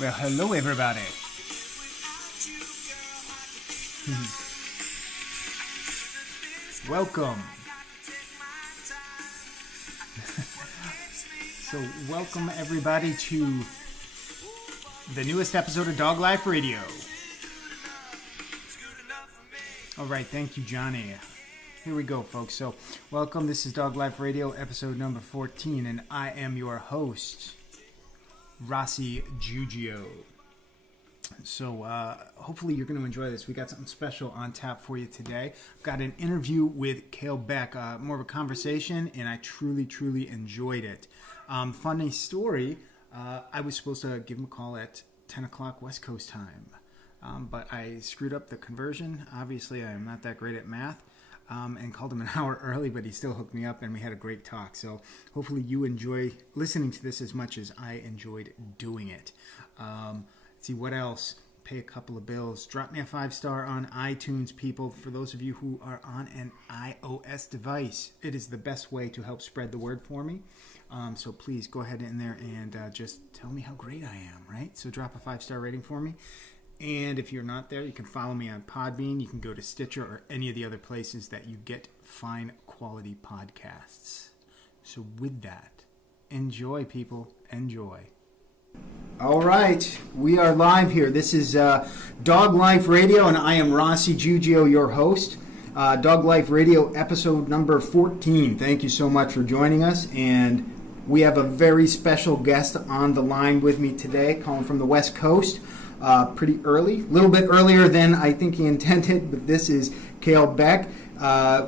Well, hello everybody. Welcome. So welcome everybody to the newest episode of Dog Life Radio. All right, thank you, Johnny. Here we go, folks. So welcome. This is Dog Life Radio, episode number 14, and I am your host, Rossi Giugio. So hopefully you're going to enjoy this. We got something special on tap for you today. I've got an interview with Kalle Beck, more of a conversation, and I truly enjoyed it. Funny story, I was supposed to give him a call at 10 o'clock West Coast time, but I screwed up the conversion. Obviously, I am not that great at math, and called him an hour early, but he still hooked me up, and we had a great talk. So hopefully you enjoy listening to this as much as I enjoyed doing it. See what else? Pay a couple of bills. Drop me a 5-star on iTunes, people. For those of you who are on an iOS device, it is the best way to help spread the word for me. So please go ahead in there and just tell me how great I am, right? So drop a 5-star rating for me. And if you're not there, you can follow me on Podbean. You can go to Stitcher or any of the other places that you get fine quality podcasts. So with that, enjoy, people. Enjoy. All right, we are live here. This is Dog Life Radio, and I am Rossi Giugio, your host. Dog Life Radio, episode number 14. Thank you so much for joining us, and we have a very special guest on the line with me today, calling from the West Coast. Pretty early, a little bit earlier than I think he intended, but this is Kalle Beck.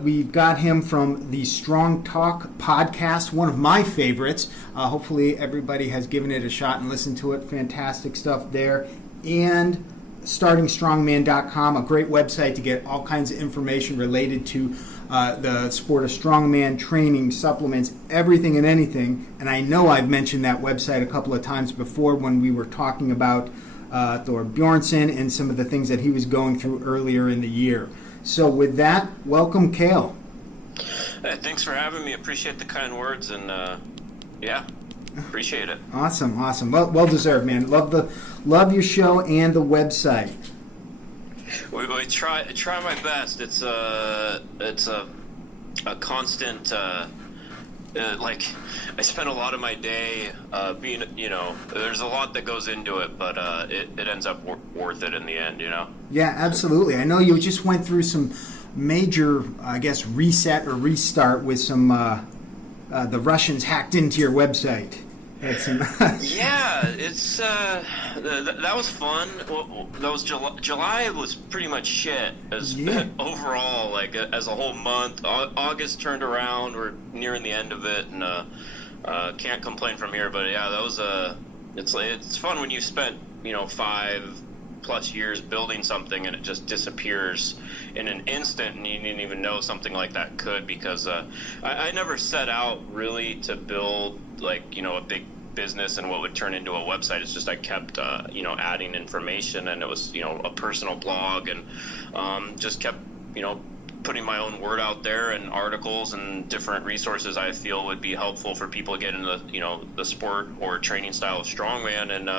We've got him from the Strong Talk podcast, one of my favorites. Hopefully everybody has given it a shot and listened to it. Fantastic stuff there. And startingstrongman.com, a great website to get all kinds of information related to the sport of strongman, training, supplements, everything and anything. And I know I've mentioned that website a couple of times before when we were talking about Thor Bjornsson and some of the things that he was going through earlier in the year. So with that, welcome, Kalle. Hey, thanks for having me. Appreciate the kind words, and appreciate it. Awesome. Well deserved, man. Love your show and the website. We try my best. It's a constant. Like, I spend a lot of my day being, there's a lot that goes into it, but it ends up worth it in the end, Yeah, absolutely. I know you just went through some major, I guess, reset or restart with some, the Russians hacked into your website. Yeah, it's that was fun. Well, that was July was pretty much shit as overall, like as a whole month. August turned around. We're nearing the end of it, and can't complain from here. But yeah, that was it's fun when you spent 5+ years building something and it just disappears in an instant, and you didn't even know something like that could, because I never set out really to build a big business and what would turn into a website. It's just I kept adding information, and it was a personal blog, and just kept putting my own word out there, and articles and different resources I feel would be helpful for people to get into the sport or training style of strongman. And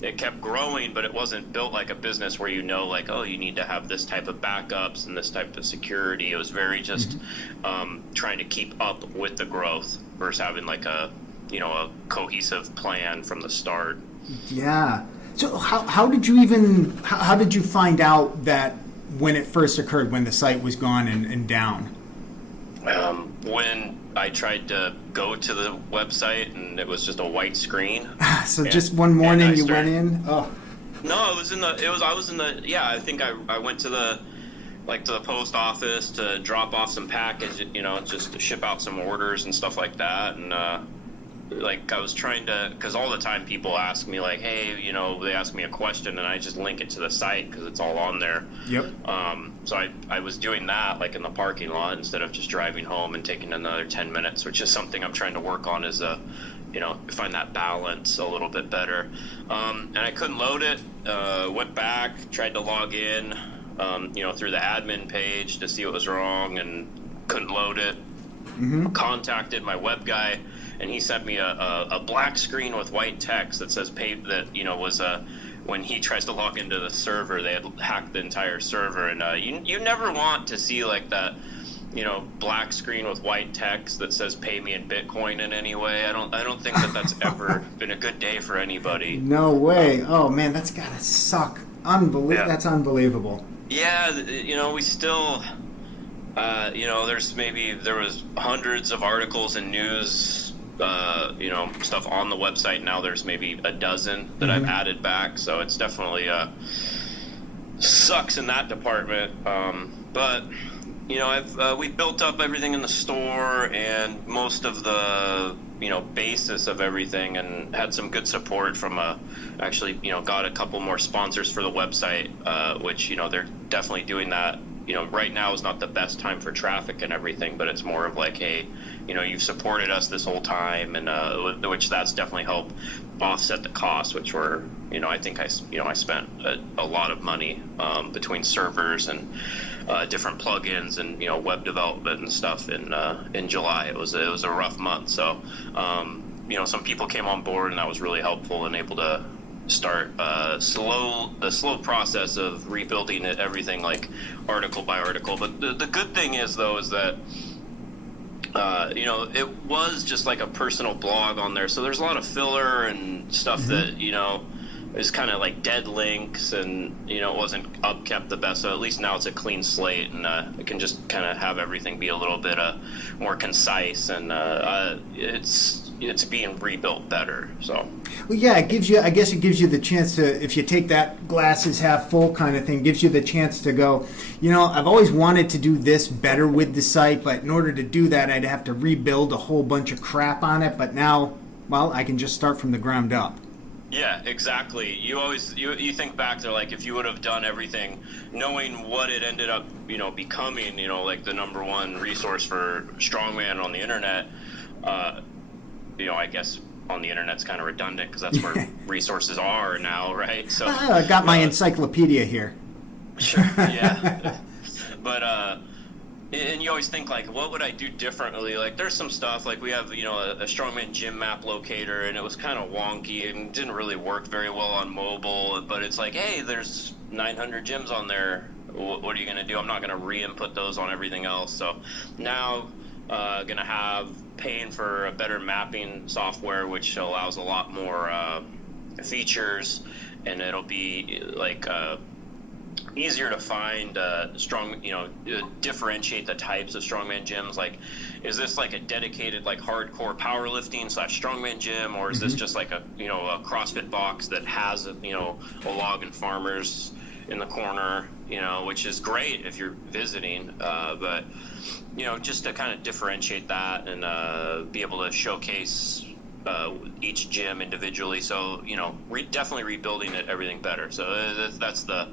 it kept growing, but it wasn't built like a business where you need to have this type of backups and this type of security. It was very just trying to keep up with the growth versus having a cohesive plan from the start. Yeah. So how did you find out that when it first occurred, when the site was gone and down? When I tried to go to the website and it was just a white screen. So just one morning you went in? Oh. No, I was in the I think I went to the post office to drop off some package, just to ship out some orders and stuff like that. And I was trying to, because all the time people ask me hey, they ask me a question and I just link it to the site because it's all on there. Yep. So I was doing that in the parking lot instead of just driving home and taking another 10 minutes, which is something I'm trying to work on, is find that balance a little bit better. And I couldn't load it. Went back, tried to log in, through the admin page to see what was wrong, and couldn't load it. Contacted my web guy, and he sent me a black screen with white text that says pay, that was when he tries to log into the server, they had hacked the entire server, and you never want to see like that, black screen with white text that says "Pay me in Bitcoin" in any way. I don't think that's ever been a good day for anybody. No way. Oh man, that's gotta suck. Yeah. That's unbelievable. Yeah, we still, there was hundreds of articles and news, stuff on the website. Now there's maybe a dozen that I've added back. So it's definitely sucks in that department. But we've built up everything in the store and most of the basis of everything, and had some good support from actually got a couple more sponsors for the website, which they're definitely doing that. Right now is not the best time for traffic and everything, but it's more of like, hey, you've supported us this whole time, and which that's definitely helped offset the costs, which were, I think I spent a lot of money between servers and different plugins and web development and stuff in July. It was a rough month, so some people came on board, and that was really helpful and able to start the slow process of rebuilding everything like article by article. But the good thing is that it was just like a personal blog on there, so there's a lot of filler and stuff that is kind of like dead links, and it wasn't upkept the best. So at least now it's a clean slate, and it can just kind of have everything be a little bit more concise, and it's being rebuilt better. So well, yeah, it gives you the chance to, if you take that glass is half full kind of thing, gives you the chance to go, I've always wanted to do this better with the site, but in order to do that I'd have to rebuild a whole bunch of crap on it. But now, well, I can just start from the ground up. Yeah, exactly. You think back to like if you would have done everything knowing what it ended up becoming, like the number one resource for strongman on the internet. I guess on the internet's kind of redundant because that's where resources are now, right? So I got my encyclopedia here. Sure, yeah. But and you always think like, what would I do differently? Like there's some stuff like we have a strongman gym map locator, and it was kind of wonky and didn't really work very well on mobile. But it's like, hey, there's 900 gyms on there. What are you gonna do? I'm not gonna re-input those on everything else. So now gonna have paying for a better mapping software, which allows a lot more features, and it'll be like easier to find differentiate the types of strongman gyms. Like, is this like a dedicated like hardcore powerlifting / strongman gym, or is this just like a CrossFit box that has a log and farmers in the corner, which is great if you're visiting, but just to kind of differentiate that and be able to showcase each gym individually. So definitely rebuilding everything better. So that's the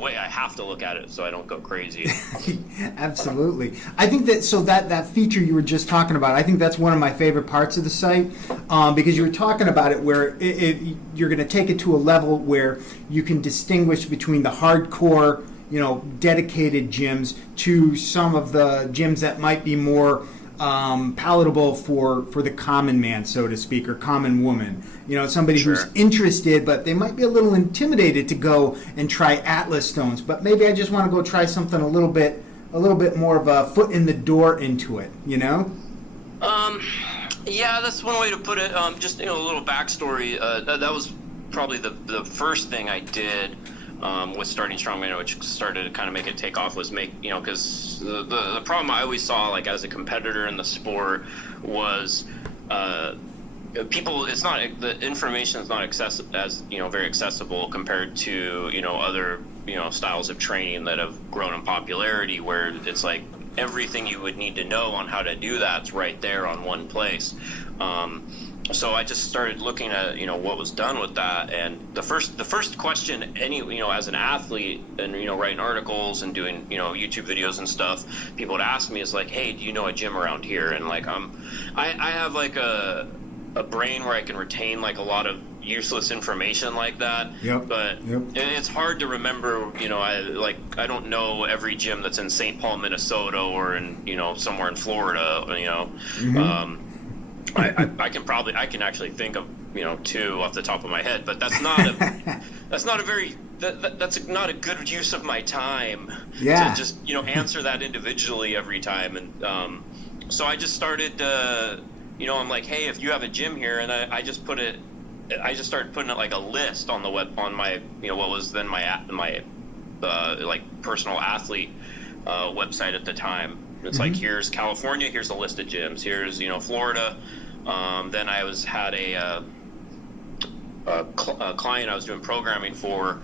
way I have to look at it, so I don't go crazy. Absolutely. I think that feature you were just talking about, I think that's one of my favorite parts of the site, because you were talking about it where you're going to take it to a level where you can distinguish between the hardcore, dedicated gyms to some of the gyms that might be more palatable for the common man, so to speak, or common woman. Somebody Sure. who's interested, but they might be a little intimidated to go and try Atlas stones. But maybe I just want to go try something a little bit more of a foot in the door into it. Yeah, that's one way to put it. Just a little backstory. That was probably the first thing I did with starting Strongman, which started to kind of make it take off, was because the problem I always saw, like as a competitor in the sport, was people. It's not, the information is not very accessible compared to other styles of training that have grown in popularity, where it's like everything you would need to know on how to do that's right there on one place. So I just started looking at what was done with that, and the first question as an athlete and writing articles and doing YouTube videos and stuff, people would ask me is like, hey, do you know a gym around here? And like I have like a brain where I can retain like a lot of useless information like that. Yep. But Yep. it's hard to remember. I don't know every gym that's in St. Paul, Minnesota, or in somewhere in Florida. Mm-hmm. I can actually think of, two off the top of my head, but that's not a that's not a good use of my time to just answer that individually every time. And so I just started I'm like, hey, if you have a gym here, and I just started putting it like a list on the web on my what was then my like personal athlete website at the time. It's like, here's California, here's a list of gyms, here's Florida. Then I had a client I was doing programming for.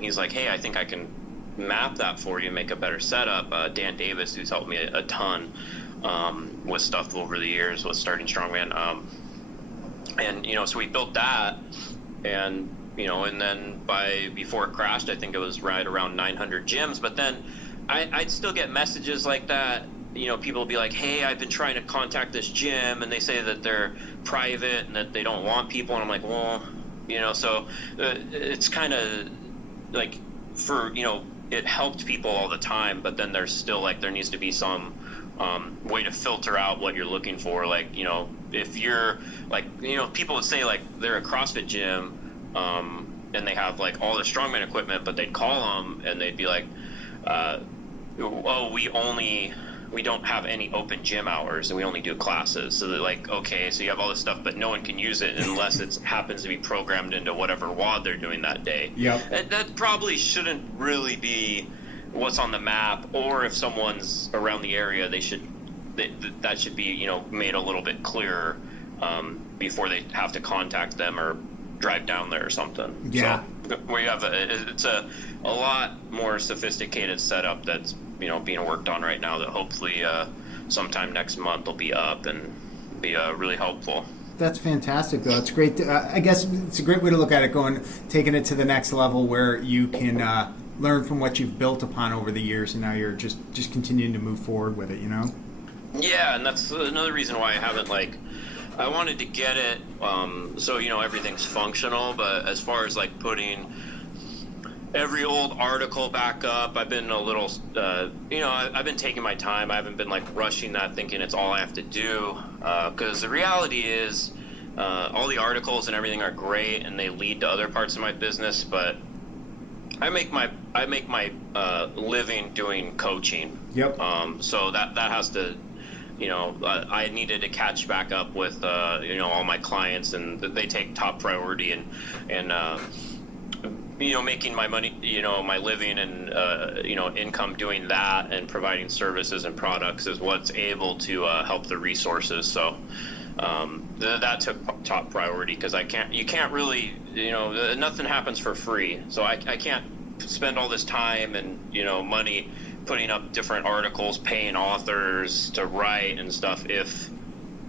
He's like, hey, I think I can map that for you and make a better setup. Dan Davis, who's helped me a ton with stuff over the years with starting Strongman. And so we built that, and and then before it crashed, I think it was right around 900 gyms. But then I'd still get messages like that. People will be like, hey, I've been trying to contact this gym, and they say that they're private and that they don't want people. And I'm like, well, so it's kind of like it helped people all the time, but then there's still there needs to be some way to filter out what you're looking for. If you're people would say they're a CrossFit gym, and they have all the Strongman equipment, but they'd call them and they'd be like, oh, we don't have any open gym hours and we only do classes. So they're like, okay, so you have all this stuff, but no one can use it unless it happens to be programmed into whatever WOD they're doing that day. Yep. That probably shouldn't really be what's on the map, or if someone's around the area, that should be made a little bit clearer before they have to contact them or drive down there or something. Yeah. So we have it's a lot more sophisticated setup that's being worked on right now that hopefully sometime next month will be up and be really helpful. That's fantastic, though. It's great. I guess it's a great way to look at it, taking it to the next level where you can learn from what you've built upon over the years, and now you're just continuing to move forward with it. Yeah, and that's another reason why I haven't I wanted to get it so everything's functional, but as far as putting every old article back up, I've been a little I've been taking my time. I haven't been rushing that, thinking it's all I have to do, because the reality is all the articles and everything are great and they lead to other parts of my business, but I make my living doing coaching. Yep. So that has to I needed to catch back up with all my clients, and they take top priority, and making my money, my living and income doing that and providing services and products is what's able to help the resources. So that took top priority, because you can't really, nothing happens for free. So I can't spend all this time and money putting up different articles, paying authors to write and stuff if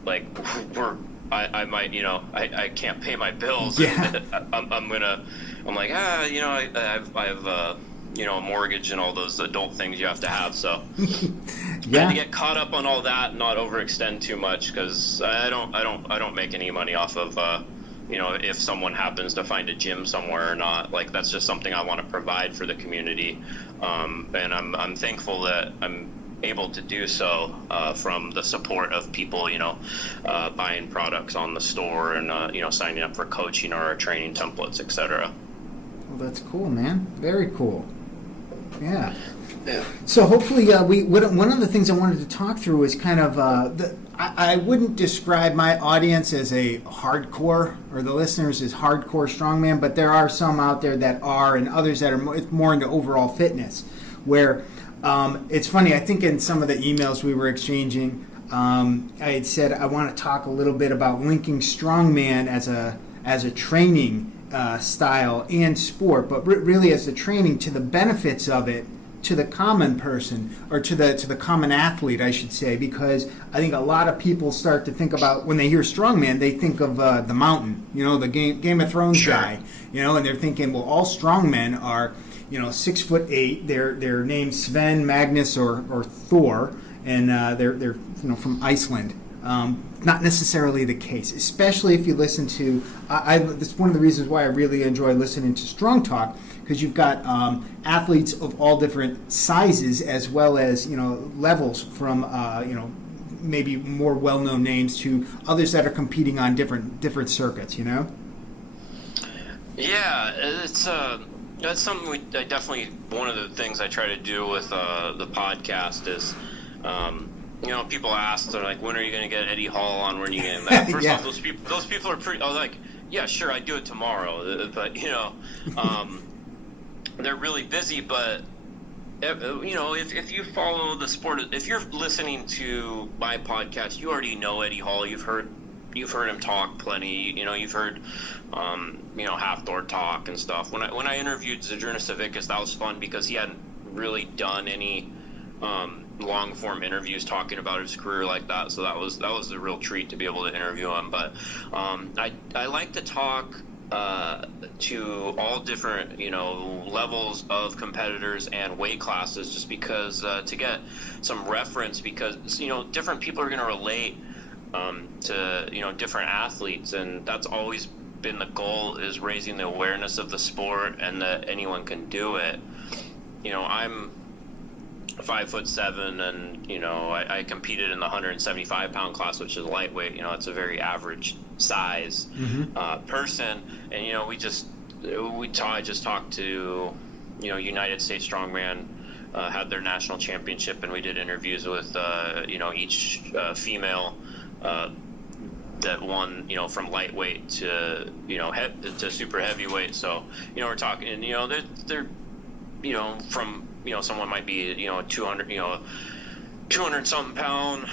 I might I can't pay my bills. Yeah. I have a mortgage and all those adult things you have to have, so yeah. I had to get caught up on all that and not overextend too much, because I don't make any money off of if someone happens to find a gym somewhere or not. That's just something I want to provide for the community, and I'm thankful that I'm able to do so from the support of people buying products on the store and signing up for coaching or our training templates, etc. Well, that's cool, man. Very cool. Yeah. So hopefully, one of the things I wanted to talk through is kind of I wouldn't describe my audience as a hardcore, or the listeners as hardcore strongman, but there are some out there that are, and others that are more into overall fitness. Where it's funny, I think in some of the emails we were exchanging, I had said I want to talk a little bit about linking strongman as a training style and sport, but really as the training to the benefits of it to the common person, or to the common athlete, I should say, because I think a lot of people start to think about, when they hear strongman, they think of the mountain, the Game of Thrones sure. guy, and they're thinking, well, all strongmen are 6'8", they're named Sven, Magnus, or Thor, and they're from Iceland. Not necessarily the case, especially if you listen to. That's one of the reasons why I really enjoy listening to Strong Talk, because you've got athletes of all different sizes, as well as levels, from maybe more well-known names to others that are competing on different circuits, you know? Yeah, that's something I definitely, one of the things I try to do with the podcast is, people ask, they're like, when are you going to get Eddie Hall on? When are you going to get that? First off, those people are pretty, like, yeah, sure, I'd do it tomorrow, but, they're really busy, but, if you follow the sport, if you're listening to my podcast, you already know Eddie Hall, you've heard him talk plenty, you've heard, Half-Thor talk and stuff. When I interviewed Zydrunas Savickas, that was fun because he hadn't really done any long form interviews talking about his career like that, so that was a real treat to be able to interview him. But I like to talk to all different levels of competitors and weight classes, just because to get some reference, because different people are going to relate to different athletes, and that's always been the goal, is raising the awareness of the sport and that anyone can do it. I'm 5'7", and I competed in the 175 pound class, which is lightweight. It's a very average size person, and I just talked to United States Strongman, had their national championship, and we did interviews with each female that won, from lightweight to to super heavyweight. So we're talking, and they're from someone might be 200 something pound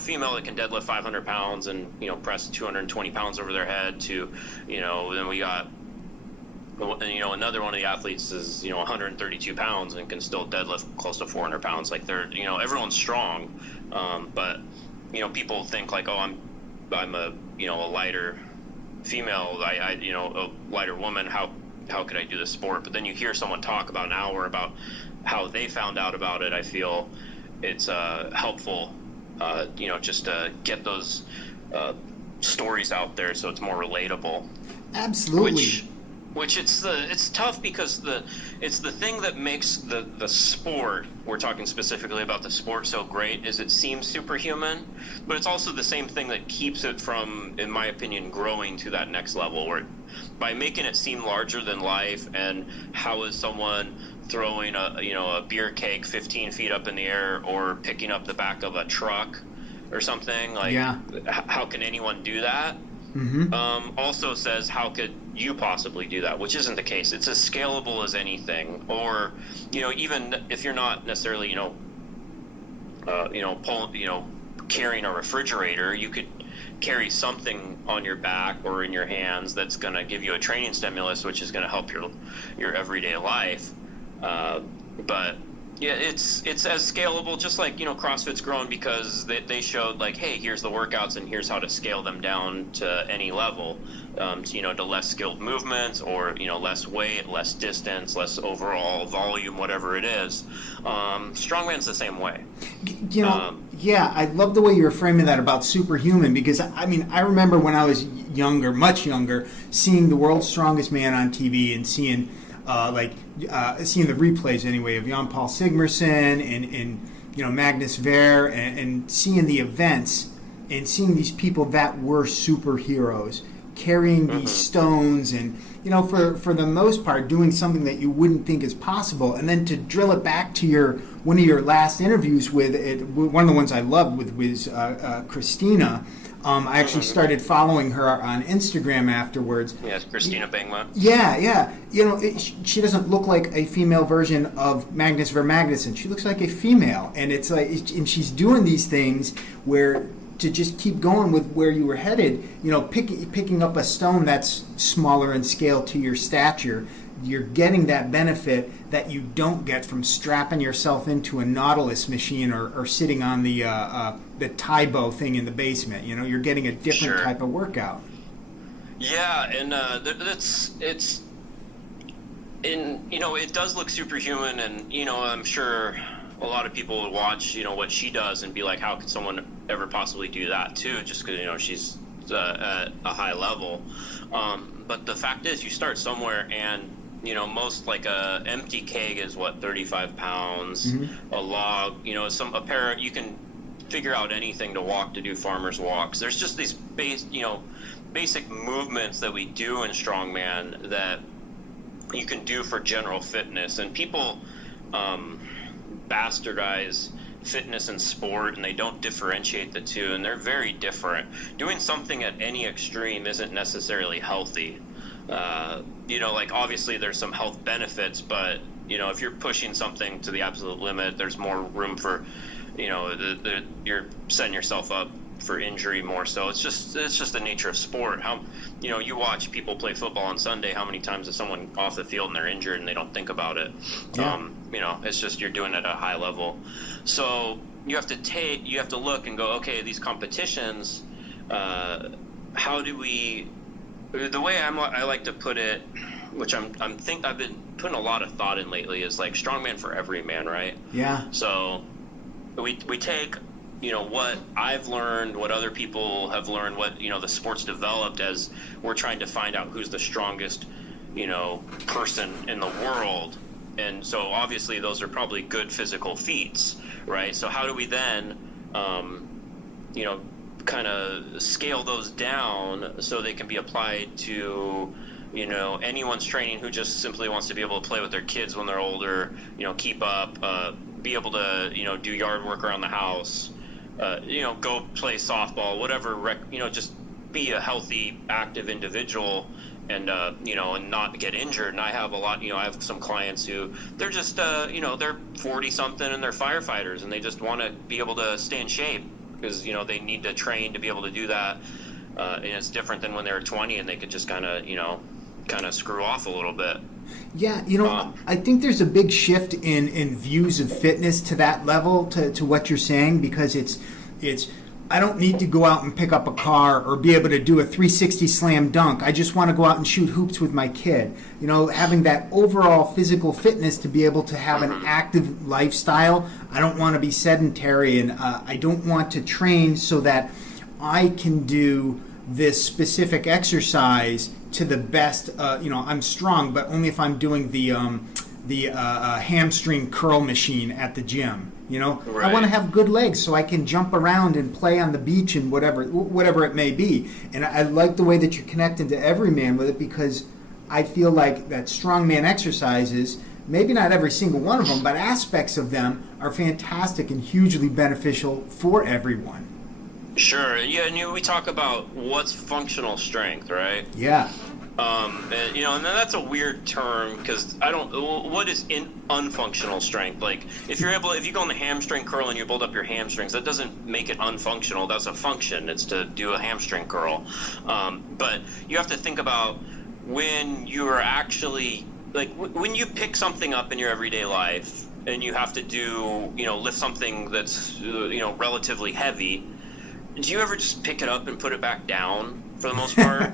female that can deadlift 500 pounds and press 220 pounds over their head, to then we got another one of the athletes is 132 pounds and can still deadlift close to 400 pounds. Like, they're everyone's strong, but people think like, oh, I'm a a lighter female, a lighter woman, how could I do this sport? But then you hear someone talk about an hour about how they found out about it. I feel it's helpful, just to get those stories out there so it's more relatable. Absolutely. Which it's tough, because it's the thing that makes the sport, we're talking specifically about the sport, so great, is it seems superhuman, but it's also the same thing that keeps it from, in my opinion, growing to that next level, where by making it seem larger than life. And how is someone throwing a beer keg 15 feet up in the air, or picking up the back of a truck or something, like, how can anyone do that? Also says, how could you possibly do that? Which isn't the case. It's as scalable as anything. Or even if you're not necessarily carrying a refrigerator, you could carry something on your back or in your hands that's going to give you a training stimulus, which is going to help your everyday life. But yeah, it's as scalable, just like CrossFit's grown because they showed, like, hey, here's the workouts and here's how to scale them down to any level, to less skilled movements, or less weight, less distance, less overall volume, whatever it is. Strongman's the same way. Yeah, I love the way you're framing that about superhuman, because I remember when I was younger, much younger, seeing the world's strongest man on TV and seeing seeing the replays anyway of Jan Paul Sigmarsson and Magnus Ver, and seeing the events and seeing these people that were superheroes carrying these stones, and for the most part doing something that you wouldn't think is possible. And then to drill it back to one of your last interviews with one of the ones I loved was Christina. I actually started following her on Instagram afterwards. Yes, Christina Bengma. Yeah. She doesn't look like a female version of Magnus Ver Magnusson. She looks like a female, and it's like, and she's doing these things where, to just keep going with where you were headed, picking up a stone that's smaller in scale to your stature, you're getting that benefit that you don't get from strapping yourself into a Nautilus machine or sitting on the Taibo thing in the basement. You're getting a different type of workout. Yeah, and it does look superhuman, and I'm sure a lot of people would watch what she does and be like, how could someone ever possibly do that too, just because she's at a high level. But the fact is, you start somewhere, and most, like, a empty keg is 35 pounds. A log, a pair, you can figure out anything to walk, to do farmers walks. There's just these basic movements that we do in strongman that you can do for general fitness, and people bastardize fitness and sport, and they don't differentiate the two, and they're very different. Doing something at any extreme isn't necessarily healthy. Like obviously there's some health benefits, but if you're pushing something to the absolute limit, there's more room for, you're setting yourself up for injury more. So it's just the nature of sport. How, you watch people play football on Sunday, how many times is someone off the field and they're injured and they don't think about it? Yeah. It's just, you're doing it at a high level. So you have to look and go, okay, these competitions, how do we, the way I like to put it, which I've been putting a lot of thought in lately, is like strongman for every man, right? Yeah. So we take, what I've learned, what other people have learned, what, the sport's developed, as we're trying to find out who's the strongest, person in the world. And so obviously those are probably good physical feats, right? So how do we then, kind of scale those down so they can be applied to, anyone's training who just simply wants to be able to play with their kids when they're older, keep up, be able to, do yard work around the house, go play softball, whatever, just be a healthy, active individual, and and not get injured. And I have I have some clients who they're just they're 40 something and they're firefighters, and they just want to be able to stay in shape because they need to train to be able to do that, and it's different than when they were 20 and they could just kind of screw off a little bit. Yeah, I think there's a big shift in views of fitness to that level, to what you're saying, because it's I don't need to go out and pick up a car or be able to do a 360 slam dunk. I just want to go out and shoot hoops with my kid. Having that overall physical fitness to be able to have an active lifestyle. I don't want to be sedentary, and I don't want to train so that I can do this specific exercise to the best. I'm strong, but only if I'm doing the hamstring curl machine at the gym. Right. I want to have good legs so I can jump around and play on the beach and whatever it may be. And I like the way that you're connecting to every man with it, because I feel like that strongman exercises, maybe not every single one of them, but aspects of them are fantastic and hugely beneficial for everyone. Sure. Yeah, and we talk about what's functional strength, right? Yeah. And that's a weird term, because what is unfunctional strength? Like, if you go on the hamstring curl and you build up your hamstrings, that doesn't make it unfunctional. That's a function. It's to do a hamstring curl. But you have to think about when you are actually, like, when you pick something up in your everyday life and you have to do, lift something that's, relatively heavy. Do you ever just pick it up and put it back down for the most part?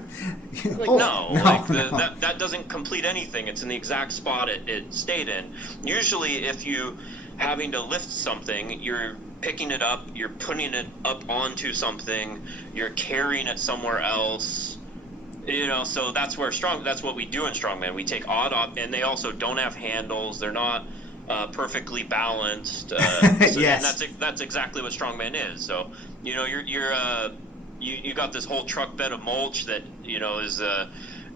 No. That doesn't complete anything. It's in the exact spot it stayed in. Usually if you having to lift something, you're picking it up, you're putting it up onto something, you're carrying it somewhere else. So that's what we do in strongman. We take and they also don't have handles. They're not perfectly balanced. Yes. And that's exactly what strongman is. So you got this whole truck bed of mulch that is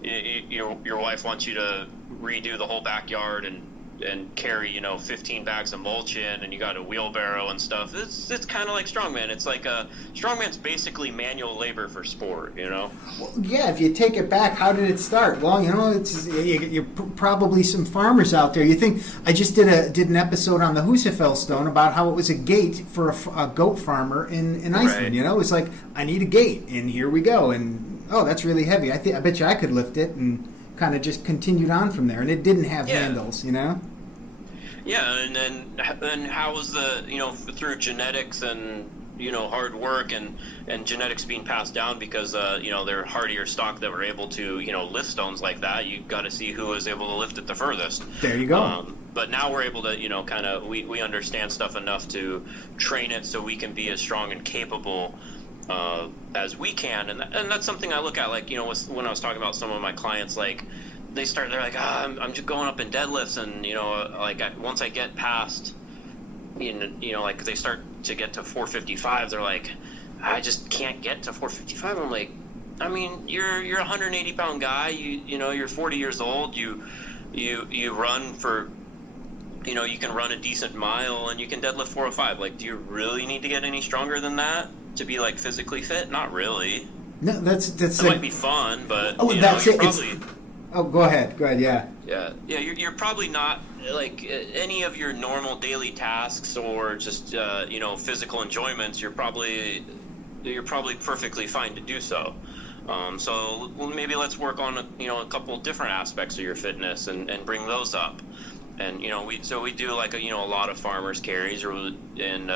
your wife wants you to redo the whole backyard and carry 15 bags of mulch in, and you got a wheelbarrow and stuff. It's kind of like strongman. It's like strongman's basically manual labor for sport. Well, yeah, if you take it back, how did it start? Well, you're probably some farmers out there. You think I just did an episode on the Husafell about how it was a gate for a goat farmer in Iceland. Right. It's like, I need a gate, and here we go. And that's really heavy. I bet you I could lift it, and kind of just continued on from there, and it didn't have handles. Yeah, and how was through genetics and hard work and genetics being passed down, because they're hardier stock that were able to lift stones like that. You got to see who was able to lift it the furthest. There you go. But now we're able to we understand stuff enough to train it so we can be as strong and capable as we can, and that's something I look at. Like when I was talking about some of my clients, like they're like, I'm just going up in deadlifts, and once I get past, like they start to get to 455. They're like, I just can't get to 455. I'm like, I mean, you're a 180 pound guy. You know, you're 40 years old. You run for, you know, you can run a decent mile and you can deadlift 405. Like, do you really need to get any stronger than that to be like physically fit? Not really. No, that might be fun, but that's it. Probably, go ahead. Yeah. Yeah. You're probably not like any of your normal daily tasks or just physical enjoyments. You're probably perfectly fine to do so. So maybe let's work on a couple different aspects of your fitness and bring those up. And we do like a lot of farmers carries and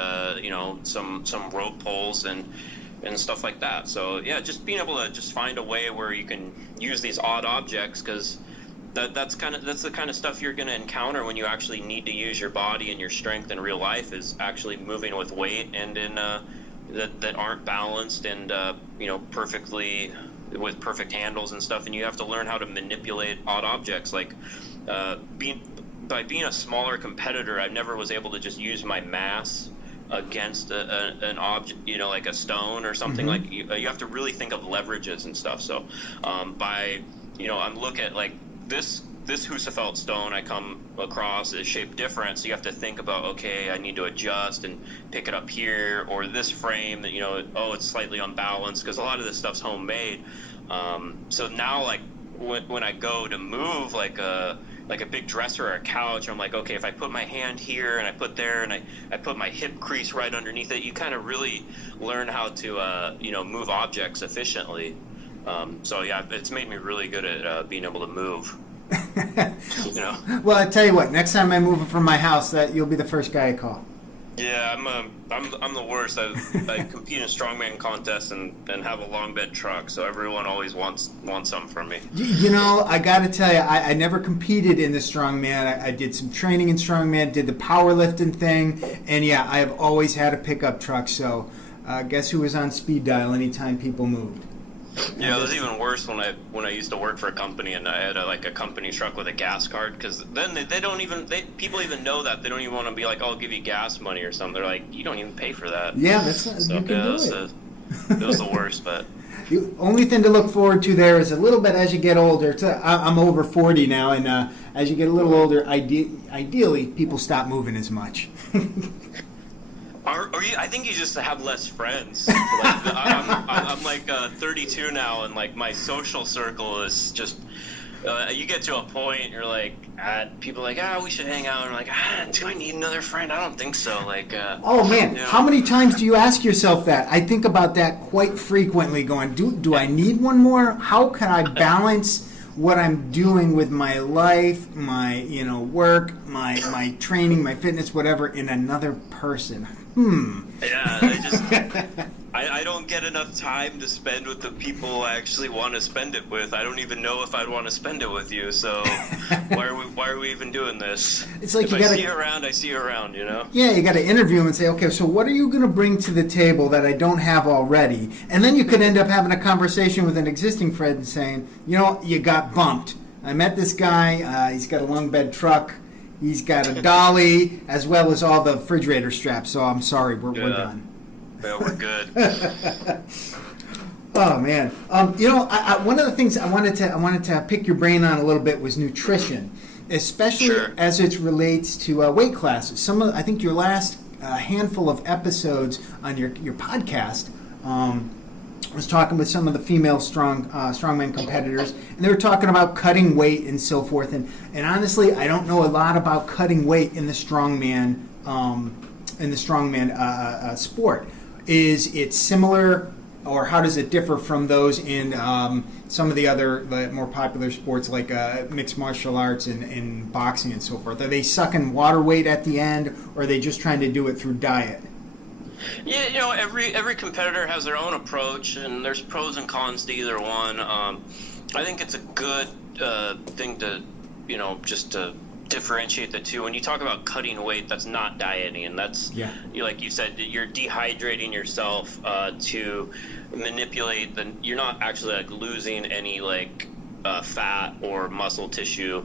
some rope pulls and stuff like that. So yeah, just being able to just find a way where you can use these odd objects, because that's the kind of stuff you're going to encounter when you actually need to use your body and your strength in real life, is actually moving with weight and in that aren't balanced and perfectly with perfect handles and stuff. And you have to learn how to manipulate odd objects. Like by being a smaller competitor, I never was able to just use my mass against an object, like a stone or something. Like you have to really think of leverages and stuff. So I'm looking at like this Husafeld stone I come across is shaped different, so you have to think about, okay, I need to adjust and pick it up here, or this frame that it's slightly unbalanced, because a lot of this stuff's homemade. So now, like when I go to move like a big dresser or a couch, I'm like, okay, if I put my hand here and I put there and I put my hip crease right underneath it, you kind of really learn how to move objects efficiently. So yeah, it's made me really good at being able to move. Well, I tell you what, next time I move from my house, that you'll be the first guy I call. Yeah, I'm the worst. I compete in strongman contests and have a long bed truck, so everyone always wants some from me. I got to tell you, I never competed in the strongman. I did some training in strongman, did the powerlifting thing, and yeah, I have always had a pickup truck. So guess who was on speed dial anytime people moved? Yeah, it was even worse when I used to work for a company and I had a company truck with a gas card, because then people even know that they don't even want to be like, I'll give you gas money or something. They're like, you don't even pay for that. Yeah, that's not, so, you can do it. It was the worst, but the only thing to look forward to there is a little bit as you get older. I'm over 40 now, and as you get a little older, ideally people stop moving as much. I think you just have less friends. Like, I'm like 32 now, and like my social circle is just. You get to a point, you're like, people are like, we should hang out. And I'm like, do I need another friend? I don't think so. Like, oh man, how many times do you ask yourself that? I think about that quite frequently. Going, do I need one more? How can I balance what I'm doing with my life, my work, my training, my fitness, whatever, in another person? Yeah, I don't get enough time to spend with the people I actually want to spend it with. I don't even know if I'd want to spend it with you. So why are we even doing this? It's like, if I see you around, I see you around. Yeah, you got to interview them and say, okay, so what are you going to bring to the table that I don't have already? And then you could end up having a conversation with an existing friend and saying, you got bumped. I met this guy. He's got a long bed truck. He's got a dolly as well as all the refrigerator straps. So I'm sorry, we're done. Yeah, we're good. Oh man, one of the things I wanted to pick your brain on a little bit was nutrition, especially as it relates to weight classes. I think your last handful of episodes on your podcast was talking with some of the female strongman competitors, and they were talking about cutting weight and so forth. And honestly, I don't know a lot about cutting weight in the strongman sport. Is it similar, or how does it differ from those in some of the other more popular sports like mixed martial arts and boxing and so forth? Are they sucking water weight at the end, or are they just trying to do it through diet? Yeah, every competitor has their own approach, and there's pros and cons to either one. I think it's a good thing to, just to differentiate the two. When you talk about cutting weight, that's not dieting, and that's like you said, you're dehydrating yourself to manipulate you're not actually like losing any like fat or muscle tissue.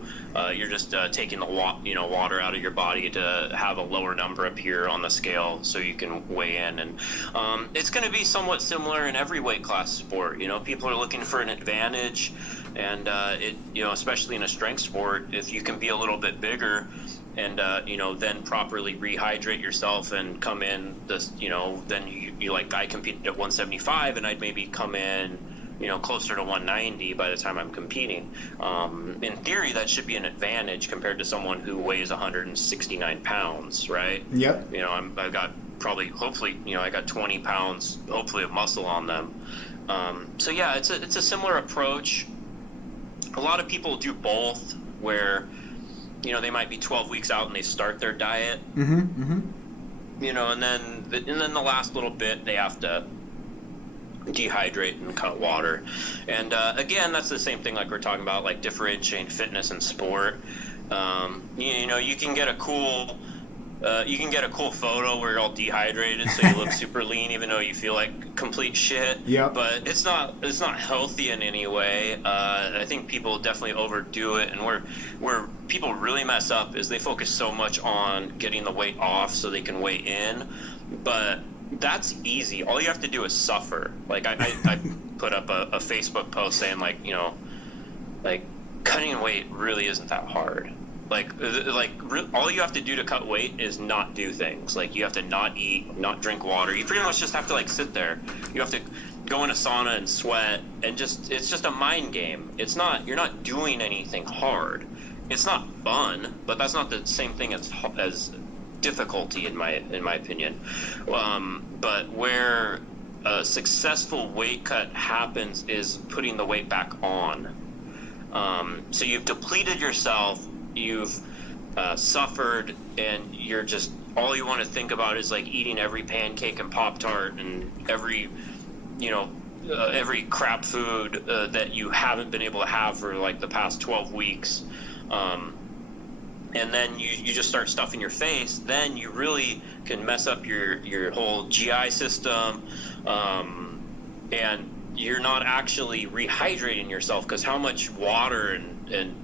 You're just taking the water out of your body to have a lower number appear on the scale so you can weigh in. And it's going to be somewhat similar in every weight class sport. People are looking for an advantage, and especially in a strength sport, if you can be a little bit bigger and then properly rehydrate yourself and come in then you like, I competed at 175 and I'd maybe come in closer to 190 by the time I'm competing. In theory, that should be an advantage compared to someone who weighs 169 pounds, right? Yep. I've got hopefully I got 20 pounds hopefully of muscle on them. So yeah, it's a similar approach. A lot of people do both, where they might be 12 weeks out and they start their diet. And then the last little bit they have to dehydrate and cut water. And again, that's the same thing like we're talking about, like differentiating fitness and sport. You can get a cool photo where you're all dehydrated so you look super lean even though you feel like complete shit. Yeah. But it's not healthy in any way. I think people definitely overdo it, and where people really mess up is they focus so much on getting the weight off so they can weigh in. But that's easy. All you have to do is suffer. Like I put up a Facebook post saying like cutting weight really isn't that hard. All you have to do to cut weight is not do things. Like, you have to not eat, not drink water. You pretty much just have to sit there. You have to go in a sauna and sweat, and it's just a mind game. You're not doing anything hard. It's not fun, but that's not the same thing as difficulty in my opinion. But where a successful weight cut happens is putting the weight back on. So you've depleted yourself. You've suffered, and you're just, all you want to think about is eating every pancake and Pop-Tart and every crap food that you haven't been able to have for the past 12 weeks. And then you just start stuffing your face. Then you really can mess up your whole GI system, and you're not actually rehydrating yourself, because how much water and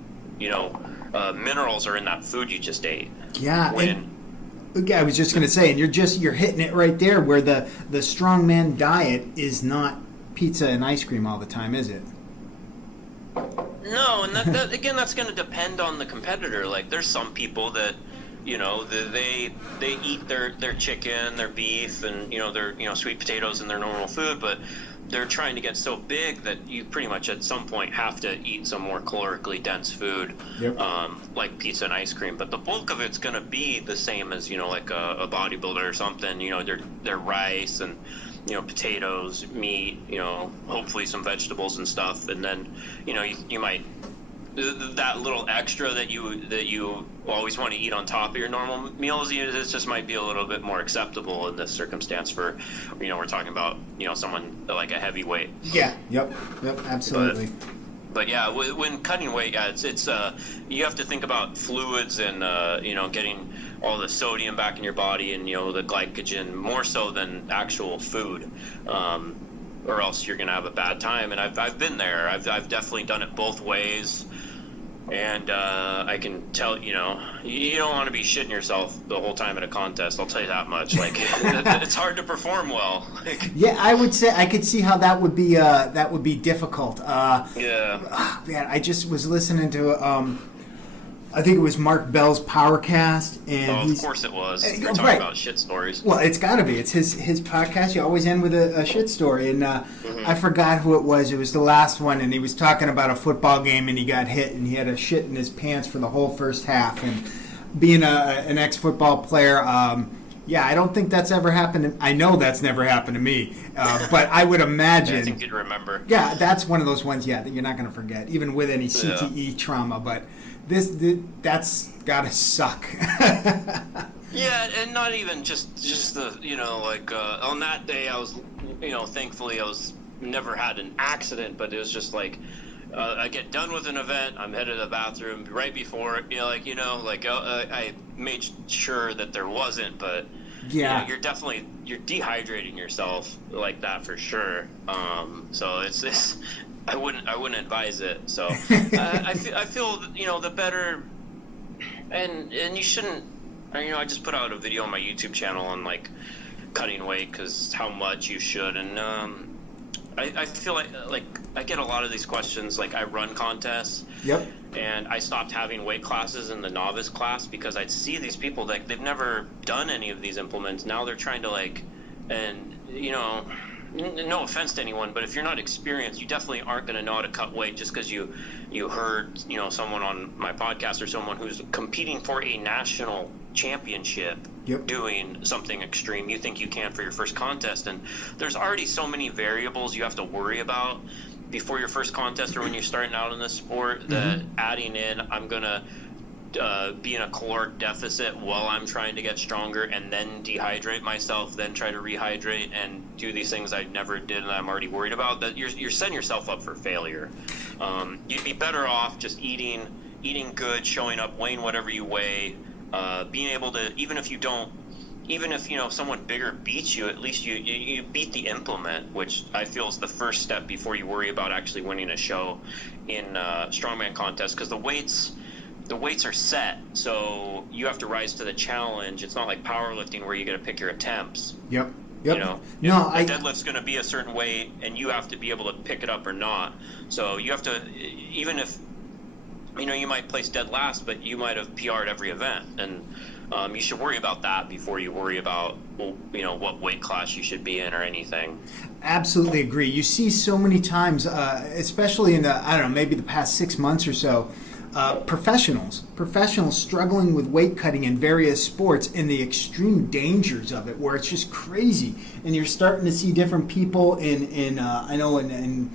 minerals are in that food you just ate. Yeah. I was just going to say, and you're hitting it right there, where the strongman diet is not pizza and ice cream all the time, is it? No, and that again, that's going to depend on the competitor. There's some people that they eat their chicken, their beef, and their sweet potatoes and their normal food, but they're trying to get so big that you pretty much at some point have to eat some more calorically dense food. Yep. Like pizza and ice cream. But the bulk of it's going to be the same as like a bodybuilder or something. Their rice and potatoes, meat, hopefully some vegetables and stuff, and then you might, that little extra that you always want to eat on top of your normal meals, this just might be a little bit more acceptable in this circumstance for, we're talking about, someone like a heavyweight. Yeah. Yep. Absolutely. But yeah, when cutting weight, yeah, it's you have to think about fluids and getting all the sodium back in your body and the glycogen more so than actual food, or else you're gonna have a bad time. And I've been there. I've definitely done it both ways. And I can tell, you don't want to be shitting yourself the whole time at a contest. I'll tell you that much. It's hard to perform well. Yeah, I would say I could see how that would be difficult. Yeah. Man, I just was listening to I think it was Mark Bell's Powercast, and of course it was. You're talking about shit stories. Well, it's got to be. It's his podcast. You always end with a shit story, and I forgot who it was. It was the last one, and he was talking about a football game, and he got hit, and he had a shit in his pants for the whole first half. And being an ex-football player, yeah, I don't think that's ever happened. I know that's never happened to me, but I would imagine. I think you'd remember. Yeah, that's one of those ones. Yeah, that you're not going to forget, even with any CTE trauma, but. That's gotta suck. Yeah, and not even just the on that day I was thankfully I was never had an accident, but it was just I get done with an event, I'm headed to the bathroom right before I made sure that there wasn't, but yeah, you're dehydrating yourself like that for sure. So it's I wouldn't advise it. So I feel the better, and you shouldn't. I just put out a video on my YouTube channel on like cutting weight, because how much you should, and I feel like I get a lot of these questions. Like, I run contests. Yep. And I stopped having weight classes in the novice class because I'd see these people that they've never done any of these implements. Now they're trying to no offense to anyone, but if you're not experienced, you definitely aren't going to know how to cut weight just because you heard someone on my podcast or someone who's competing for a national championship. Yep. Doing something extreme. You think you can for your first contest, and there's already so many variables you have to worry about before your first contest or when you're starting out in this sport, that adding in, I'm going to be in a caloric deficit while I'm trying to get stronger, and then dehydrate myself, then try to rehydrate and do these things I never did and I'm already worried about, that you're setting yourself up for failure. You'd be better off just eating good, showing up, weighing whatever you weigh, being able to, even if someone bigger beats you, at least you beat the implement, which I feel is the first step before you worry about actually winning a show in strongman contests, because the weights are set, so you have to rise to the challenge. It's not like powerlifting where you got to pick your attempts. Yep. The deadlift's going to be a certain weight, and you have to be able to pick it up or not. So you have to, even if you might place dead last, but you might have PR'd every event, and you should worry about that before you worry about what weight class you should be in or anything. Absolutely agree. You see so many times, especially in maybe the past 6 months or so, professionals struggling with weight cutting in various sports and the extreme dangers of it, where it's just crazy. And you're starting to see different people in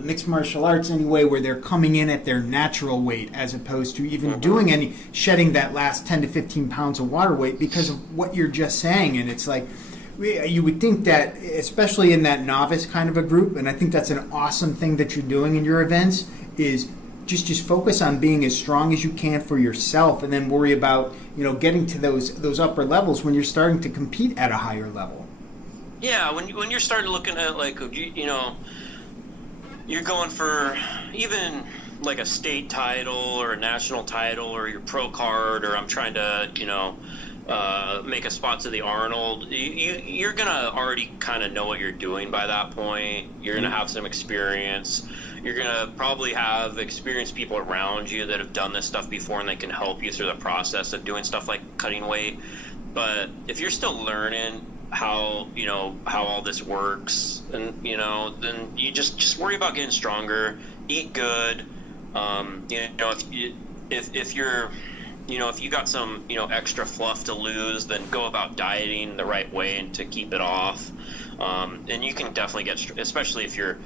mixed martial arts anyway, where they're coming in at their natural weight as opposed to even doing shedding that last 10 to 15 pounds of water weight because of what you're just saying. And it's like, you would think that, especially in that novice kind of a group, and I think that's an awesome thing that you're doing in your events, is just focus on being as strong as you can for yourself, and then worry about getting to those upper levels when you're starting to compete at a higher level. Yeah, when you're starting looking at you're going for even like a state title or a national title or your pro card, or I'm trying to make a spot to the Arnold, you're gonna already kind of know what you're doing by that point. You're gonna have some experience. You're gonna probably have experienced people around you that have done this stuff before, and they can help you through the process of doing stuff like cutting weight. But if you're still learning how all this works, and then you just worry about getting stronger, eat good. If you're if you got some extra fluff to lose, then go about dieting the right way and to keep it off. And you can definitely get, especially if you're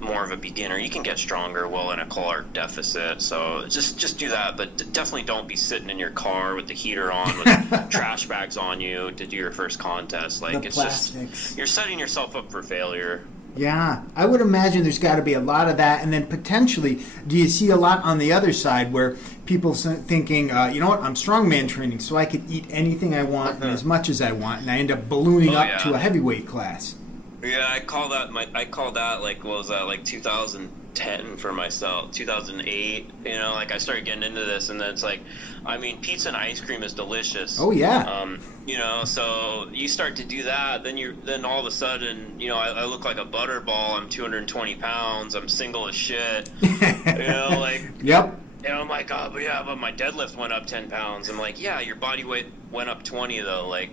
more of a beginner, you can get stronger while in a caloric deficit. So just do that, but definitely don't be sitting in your car with the heater on with trash bags on you to do your first contest. Like, it's just, you're setting yourself up for failure. Yeah, I would imagine there's got to be a lot of that. And then potentially, do you see a lot on the other side where people thinking, I'm strongman training, so I could eat anything I want and as much as I want, and I end up ballooning up to a heavyweight class? Yeah, I call that like 2010 for myself, 2008. I started getting into this, and then it's like, pizza and ice cream is delicious. Oh yeah. So you start to do that, then all of a sudden, I look like a butterball. I'm 220 pounds. I'm single as shit. Yep. And I'm like, oh, but my deadlift went up 10 pounds. I'm like, yeah, your body weight went up 20 though. I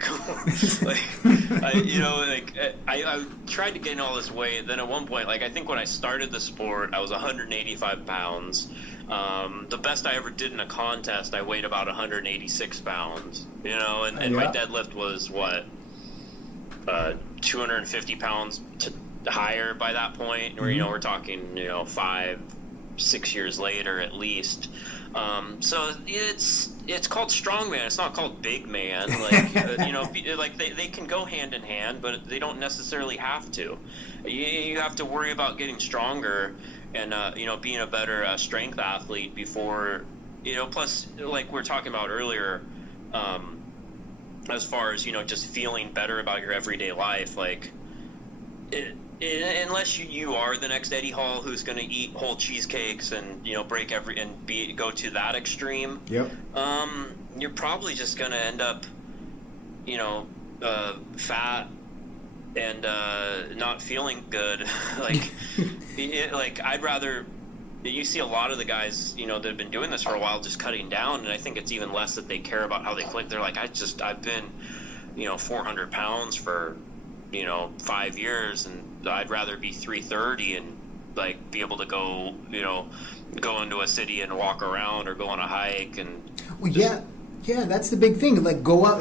tried to gain all this weight. Then at one point, I think when I started the sport, I was 185 pounds. The best I ever did in a contest, I weighed about 186 pounds. And my deadlift was 250 pounds higher by that point. Or we're talking 5-6 years later at least. So it's called strongman. It's not called big man. They can go hand in hand, but they don't necessarily have to. You have to worry about getting stronger and being a better strength athlete before plus, like we were talking about earlier, as far as just feeling better about your everyday life, unless you are the next Eddie Hall who's going to eat whole cheesecakes and break go to that extreme. Yep. You're probably just going to end up, fat and not feeling good. I'd rather. You see a lot of the guys, that have been doing this for a while, just cutting down, and I think it's even less that they care about how they look. They're like, I've been, 400 pounds for, 5 years, and I'd rather be 330 and be able to go, go into a city and walk around or go on a hike and. Well, yeah, that's the big thing. Go up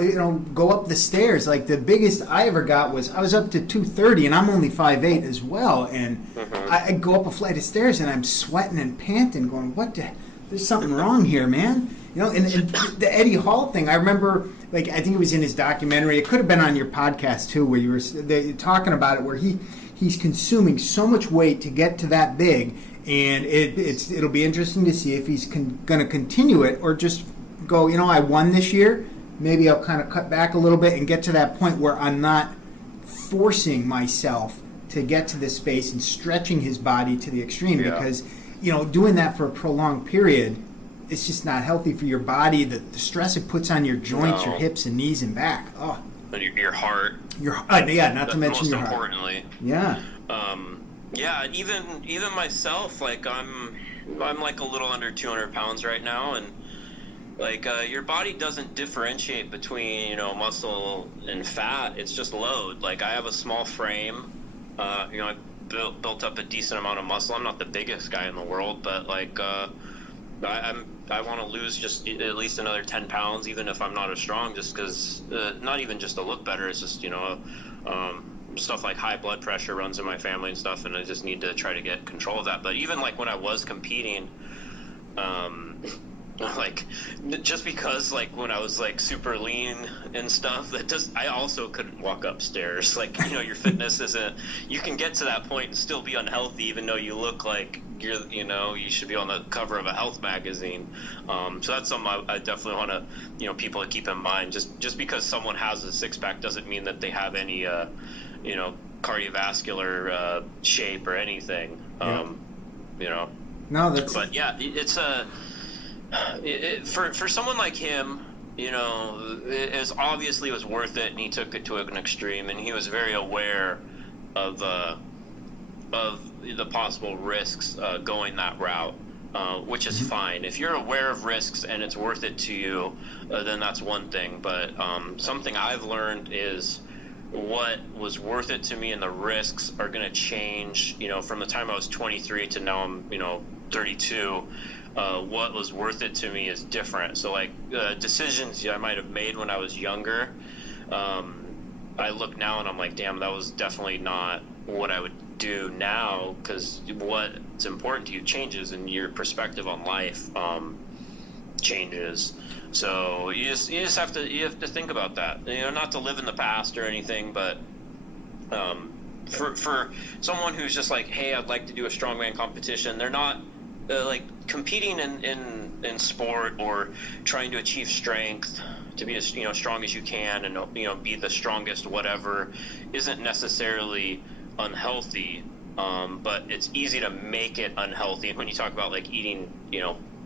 the stairs. The biggest I ever got was I was up to 230, and I'm only 5'8" as well. And I go up a flight of stairs, and I'm sweating and panting, going, there's something wrong here, man. And the Eddie Hall thing, I remember, I think it was in his documentary. It could have been on your podcast too, where you were talking about it, where he's consuming so much weight to get to that big, and it'll be interesting to see if he's going to continue it or just go, I won this year, maybe I'll kind of cut back a little bit and get to that point where I'm not forcing myself to get to this space and stretching his body to the extreme, because doing that for a prolonged period, it's just not healthy for your body. The stress it puts on your joints, your hips and knees and back. Oh, and your heart. Not to mention your heart. Most importantly. Yeah. Even myself, I'm a little under 200 pounds right now, and your body doesn't differentiate between, muscle and fat. It's just load. I have a small frame. I built up a decent amount of muscle. I'm not the biggest guy in the world, but I want to lose just at least another 10 pounds, even if I'm not as strong, just because, not even just to look better. It's just, stuff like high blood pressure runs in my family and stuff, and I just need to try to get control of that. But even when I was competing, just because when I was super lean and stuff, I also couldn't walk upstairs. Your fitness isn't, you can get to that point and still be unhealthy even though you look like you should be on the cover of a health magazine. So that's something I definitely want to people to keep in mind. Just because someone has a six-pack doesn't mean that they have any cardiovascular shape or anything. No, that's. But yeah, it's for someone like him, it obviously was worth it, and he took it to an extreme, and he was very aware of the possible risks going that route, which is fine. If you're aware of risks and it's worth it to you, then that's one thing. But something I've learned is what was worth it to me, and the risks are going to change. From the time I was 23 to now I'm 32. What was worth it to me is different. So decisions I might have made when I was younger, I look now and I'm like, damn, that was definitely not what I would do now, because what's important to you changes and your perspective on life changes. So you just have to think about that. Not to live in the past or anything, but for someone who's just hey, I'd like to do a strongman competition, they're not competing in sport or trying to achieve strength to be as strong as you can and be the strongest whatever isn't necessarily unhealthy, but it's easy to make it unhealthy. And when you talk about eating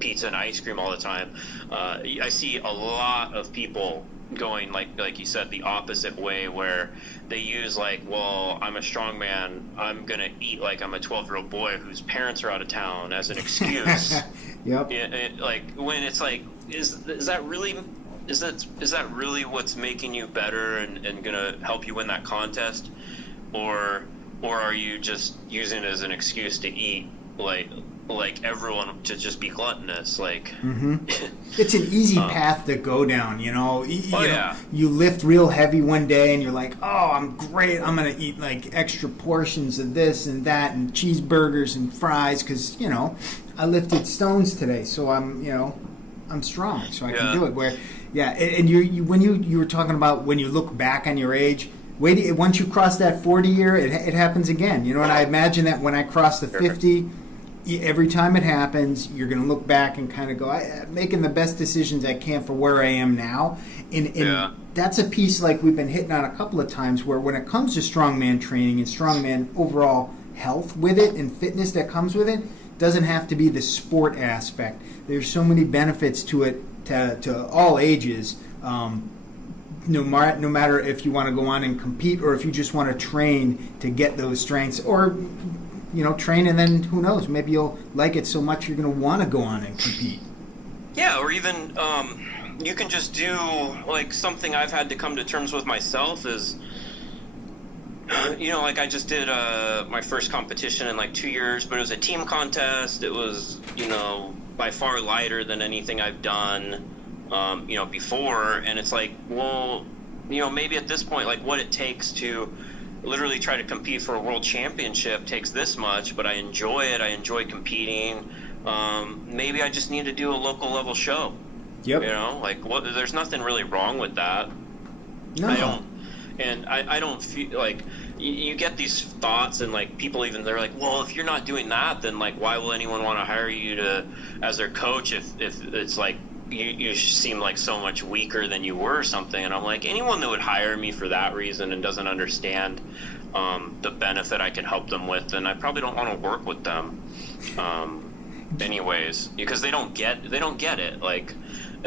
pizza and ice cream all the time, I see a lot of people going like you said, the opposite way, where they use well, I'm a strong man, I'm gonna eat like I'm a 12-year-old boy whose parents are out of town as an excuse. Yep. When it's is that really what's making you better and gonna help you win that contest, or are you just using it as an excuse to eat like everyone, to just be gluttonous? It's an easy path to go down, you lift real heavy one day and you're like, oh, I'm great, I'm gonna eat extra portions of this and that and cheeseburgers and fries because I lifted stones today, so I'm strong, so I can do it. Where and you when you were talking about when you look back on your age, once you cross that 40 year, it happens again, and I imagine that when I cross the 50, every time it happens, you're going to look back and kind of go, I'm making the best decisions I can for where I am now. And that's a piece like we've been hitting on a couple of times where when it comes to strongman training and strongman overall health with it and fitness that comes with it, doesn't have to be the sport aspect. There's so many benefits to it to all ages. No matter if you want to go on and compete or if you just want to train to get those strengths or, train and then who knows, maybe you'll like it so much you're going to want to go on and compete. Yeah, or even you can just do, like, something I've had to come to terms with myself is, like I just did my first competition in like 2 years, but it was a team contest. It was, by far lighter than anything I've done, before. And it's like, well, maybe at this point, like what it takes to literally try to compete for a world championship takes this much, but I enjoy it. I enjoy competing. Maybe I just need to do a local level show. Yep. There's nothing really wrong with that. No. I don't feel like you get these thoughts and like people even they're like, well, if you're not doing that, then like why will anyone want to hire you as their coach if it's like you seem like so much weaker than you were or something. And I'm like, anyone that would hire me for that reason and doesn't understand the benefit I can help them with, then I probably don't want to work with them anyways, because they don't get it. Like,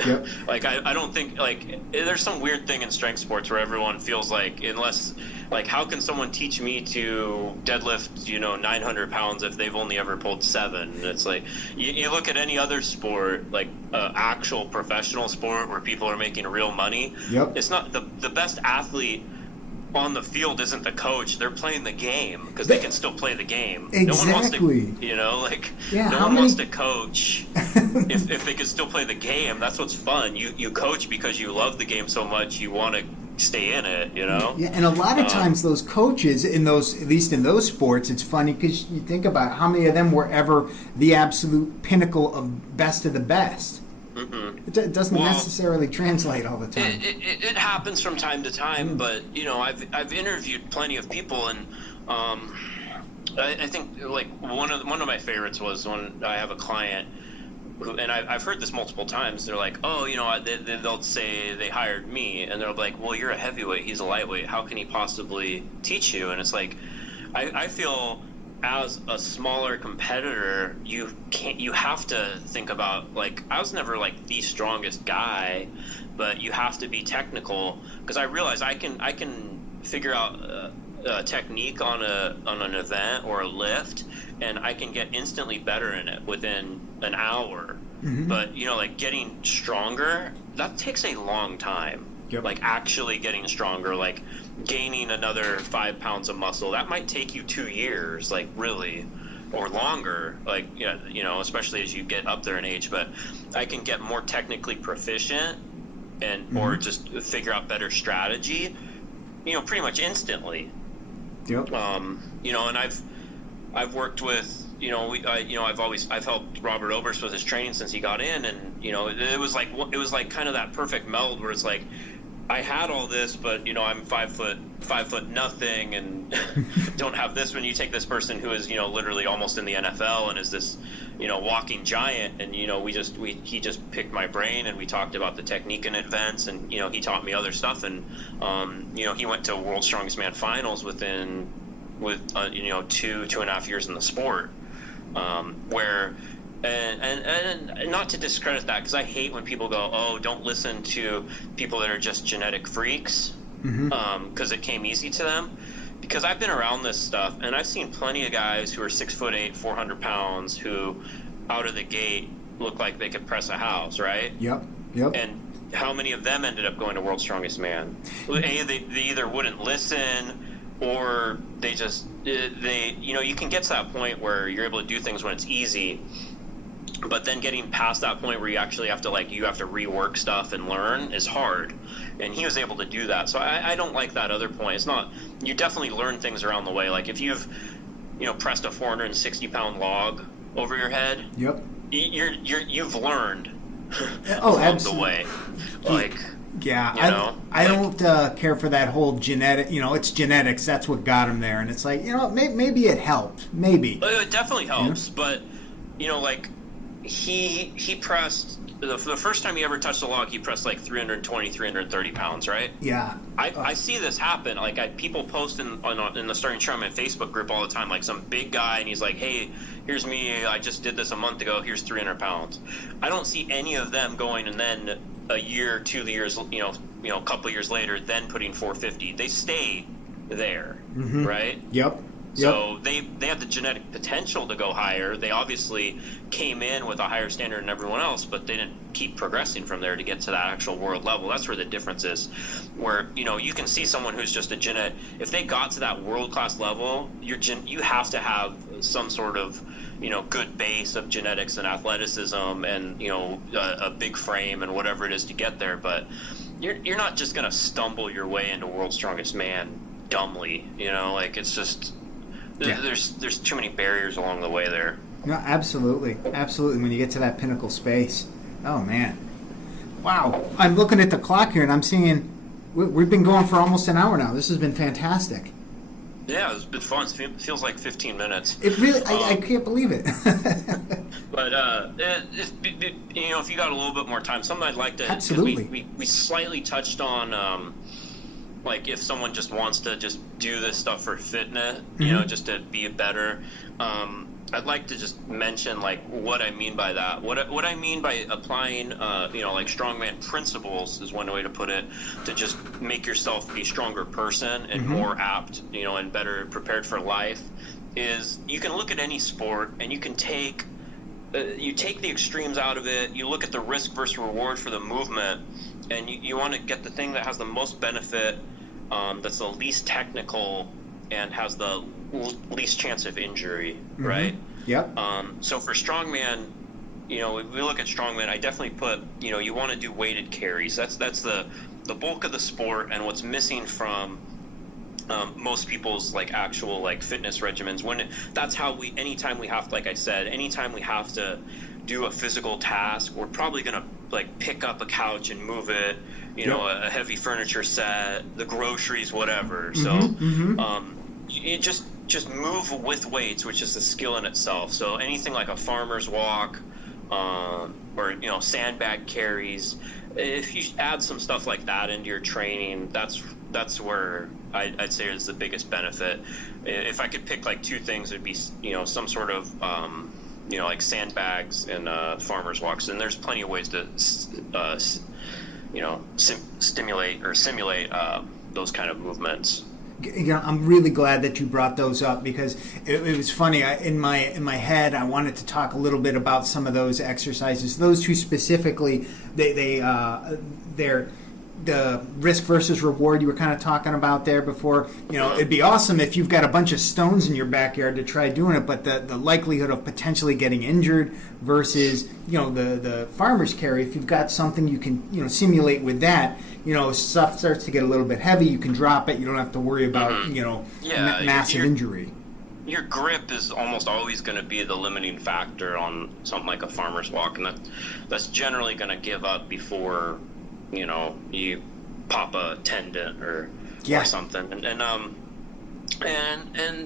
yep. Like I don't think like there's some weird thing in strength sports where everyone feels like unless like how can someone teach me to deadlift 900 pounds if they've only ever pulled 7? It's like you look at any other sport like actual professional sport where people are making real money. Yep. It's not the best athlete on the field isn't the coach. They're playing the game because they can still play the game. Exactly. No one wants to, no one wants to coach if they can still play the game. That's what's fun. You coach because you love the game so much you want to stay in it. Yeah, and a lot of times those coaches at least in those sports, it's funny because you think about how many of them were ever the absolute pinnacle of best of the best. Mm-hmm. It doesn't necessarily translate all the time. It happens from time to time, but I've interviewed plenty of people, and I think like one of my favorites was when I have a client who, and I've heard this multiple times. They're like, oh, they'll say they hired me, and they're like, well, you're a heavyweight, he's a lightweight. How can he possibly teach you? And it's like, I feel. As a smaller competitor, you have to think about, like, I was never like the strongest guy, but you have to be technical because I realize I can figure out a technique on an event or a lift, and I can get instantly better in it within an hour. Mm-hmm. But like getting stronger, that takes a long time. Yep. Like actually getting stronger, like gaining another 5 pounds of muscle, that might take you 2 years, like really, or longer, like, especially as you get up there in age. But I can get more technically proficient and or just figure out better strategy, pretty much instantly. Yep. And I've worked with, I've helped Robert Oberst with his training since he got in, and it was like kind of that perfect meld where it's like I had all this, but I'm 5 foot nothing, and don't have this. When you take this person who is literally almost in the NFL and is this walking giant, and he just picked my brain and we talked about the technique in events, and he taught me other stuff, and he went to World's Strongest Man finals with 2.5 years in the sport, where. And not to discredit that, because I hate when people go, oh, don't listen to people that are just genetic freaks, because it came easy to them. Because I've been around this stuff, and I've seen plenty of guys who are 6'8", 400 pounds, who out of the gate look like they could press a house, right? Yep. And how many of them ended up going to World's Strongest Man? They either wouldn't listen, or they you can get to that point where you're able to do things when it's easy. But then getting past that point where you actually have to rework stuff and learn is hard. And he was able to do that. So I don't like that other point. It's not, you definitely learn things around the way. Like if you've, pressed a 460 pound log over your head, yep, you've learned along the way. Like, yeah, I don't care for that whole genetic, it's genetics. That's what got him there. And it's like, maybe it helped. Maybe. It definitely helps, but like he pressed the first time he ever touched the log, he pressed like 320, 330 pounds, right? Yeah. I see this happen. Like people post in the Starting Strongman Facebook group all the time, like some big guy, and he's like, "Hey, here's me. I just did this a month ago. Here's 300 pounds." I don't see any of them going and then a year, 2 years, a couple of years later, then putting 450. They stay there, right? Yep. So they have the genetic potential to go higher. They obviously came in with a higher standard than everyone else, but they didn't keep progressing from there to get to that actual world level. That's where the difference is. Where you can see someone who's just a genetic. If they got to that world class level, you have to have some sort of good base of genetics and athleticism and a big frame and whatever it is to get there. But you're not just gonna stumble your way into World's Strongest Man dumbly. Like it's just. Yeah. There's too many barriers along the way there. No, absolutely. When you get to that pinnacle space, oh man, wow! I'm looking at the clock here and I'm seeing we've been going for almost an hour now. This has been fantastic. Yeah, it's been fun. It feels like 15 minutes. It really, I can't believe it. But if you got a little bit more time, something I'd like to. Absolutely. We slightly touched on. Like if someone just wants to just do this stuff for fitness, just to be better, I'd like to just mention like what I mean by that. What I mean by applying, like strongman principles is one way to put it, to just make yourself a stronger person and more apt, and better prepared for life, is you can look at any sport and you can take the extremes out of it. You look at the risk versus reward for the movement, and you want to get the thing that has the most benefit, that's the least technical and has the least chance of injury, right? Yep. So for strongman, if we look at strongman, I definitely put, you want to do weighted carries. That's the bulk of the sport, and what's missing from most people's like actual like fitness regimens. That's how anytime we have to do a physical task, we're probably gonna like pick up a couch and move it, a heavy furniture set, the groceries, whatever. So you just move with weights, which is a skill in itself. So anything like a farmer's walk, or sandbag carries, if you add some stuff like that into your training, that's where I'd say is the biggest benefit. If I could pick like two things, it'd be some sort of like sandbags and farmers walks, and there's plenty of ways to stimulate or simulate those kind of movements. I'm really glad that you brought those up, because it was funny. In my head, I wanted to talk a little bit about some of those exercises. Those two specifically, they're the risk versus reward you were kind of talking about there before. It'd be awesome if you've got a bunch of stones in your backyard to try doing it, but the likelihood of potentially getting injured versus the farmer's carry, if you've got something you can simulate with that, stuff starts to get a little bit heavy, you can drop it, you don't have to worry about massive injury. Your grip is almost always going to be the limiting factor on something like a farmer's walk, and that's generally going to give up before you pop a tendon or something, and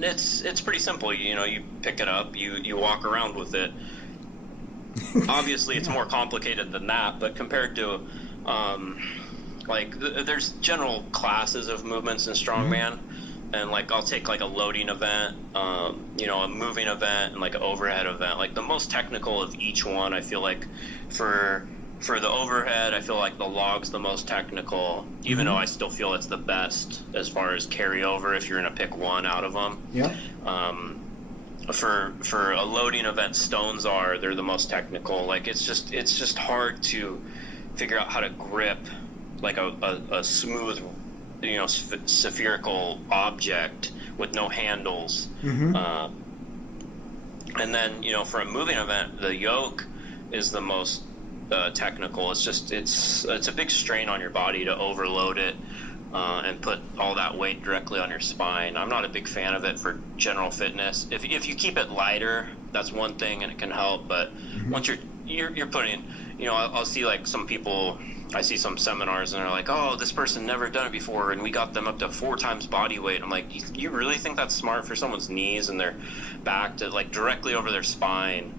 it's pretty simple. You pick it up, you walk around with it. Obviously, it's more complicated than that, but compared to there's general classes of movements in strongman, and like I'll take like a loading event, a moving event, and like an overhead event. Like the most technical of each one, I feel like for the overhead, I feel like the log's the most technical, even though I still feel it's the best as far as carryover if you're going to pick one out of them. Yeah. For a loading event, stones they're the most technical. Like it's just hard to figure out how to grip like a smooth, spherical object with no handles. And then, for a moving event, the yoke is the most technical. It's a big strain on your body to overload it and put all that weight directly on your spine. I'm not a big fan of it for general fitness. If you keep it lighter, that's one thing and it can help. But once you're putting, I'll see like some people. I see some seminars and they're like, oh, this person never done it before, and we got them up to 4 times body weight. I'm like, you really think that's smart for someone's knees and their back to like directly over their spine?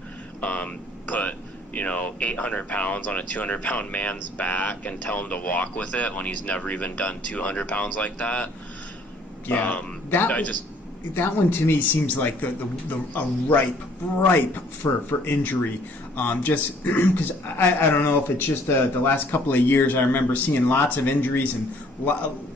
put 800 pounds on a 200-pound man's back and tell him to walk with it when he's never even done 200 pounds like that. Yeah, that one to me seems like a ripe for injury. Just because I don't know if it's just the last couple of years, I remember seeing lots of injuries and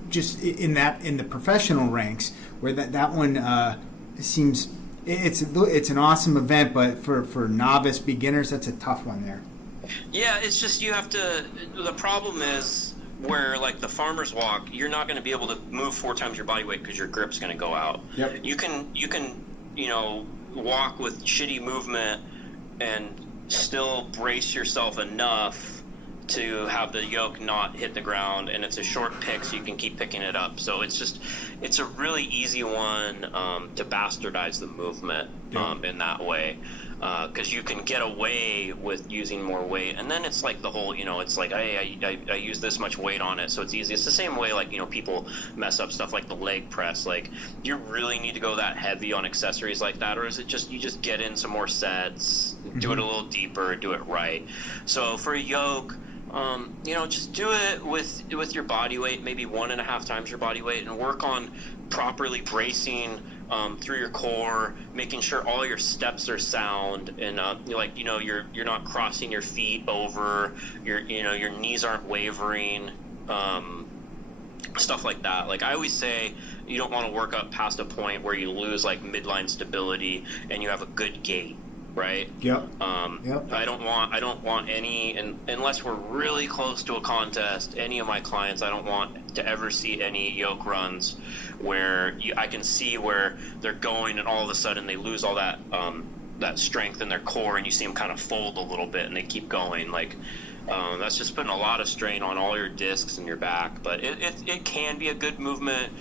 just in the professional ranks where that one seems it's an awesome event, but for novice beginners, that's a tough one there. Yeah, it's just you have to. The problem is where like the farmer's walk, you're not going to be able to move 4 times your body weight because your grip's going to go out. Yep. You can walk with shitty movement and still brace yourself enough to have the yoke not hit the ground, and it's a short pick so you can keep picking it up. So it's a really easy one to bastardize the movement in that way, because you can get away with using more weight, and then it's like the whole it's like I use this much weight on it, so it's easy. It's the same way like people mess up stuff like the leg press. Like, do you really need to go that heavy on accessories like that, or is it just you just get in some more sets, do it a little deeper, do it right? So for a yoke, just do it with your body weight, maybe 1.5 times your body weight, and work on properly bracing through your core, making sure all your steps are sound, and you're not crossing your feet over, your knees aren't wavering, stuff like that. Like I always say, you don't want to work up past a point where you lose like midline stability and you have a good gait. Right. Yep. Yep. I don't want any, and unless we're really close to a contest, any of my clients, I don't want to ever see any yoke runs where I can see where they're going and all of a sudden they lose all that strength in their core, and you see them kind of fold a little bit and they keep going. Like that's just putting a lot of strain on all your discs and your back. But it can be a good movement,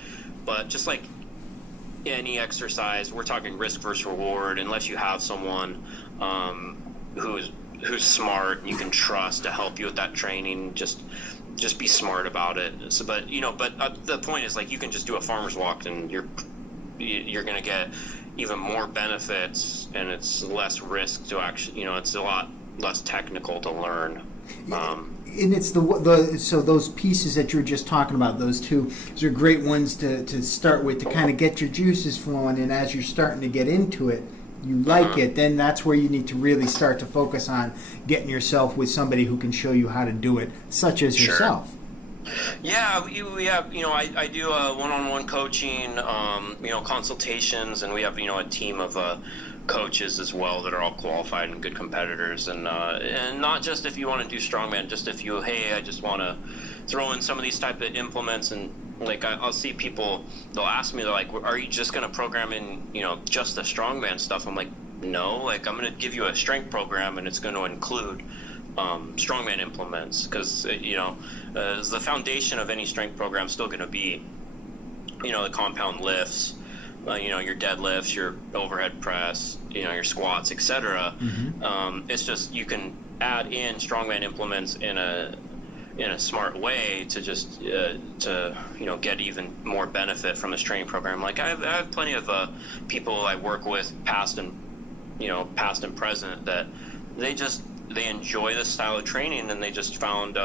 but just like any exercise, we're talking risk versus reward. Unless you have someone who's smart and you can trust to help you with that training, just be smart about it. So, but the point is, like, you can just do a farmer's walk and you're going to get even more benefits, and it's less risk to actually, it's a lot less technical to learn. And it's so those pieces that you were just talking about, those two are great ones to start with, to kind of get your juices flowing. And as you're starting to get into it, you like it, then that's where you need to really start to focus on getting yourself with somebody who can show you how to do it, such as yourself. Yeah, we have, I do one-on-one coaching, consultations, and we have, a team of coaches as well that are all qualified and good competitors, and not just if you want to do strongman, just if you, hey, I just want to throw in some of these type of implements. And like I'll see people, they'll ask me, they're like, are you just going to program in just the strongman stuff? I'm like, no, like I'm going to give you a strength program, and it's going to include strongman implements, because the foundation of any strength program is still going to be the compound lifts, your deadlifts, your overhead press, your squats, etc. It's just you can add in strongman implements in a smart way to just get even more benefit from this training program. Like I have plenty of people I work with, past and present, that they enjoy this style of training, and they just found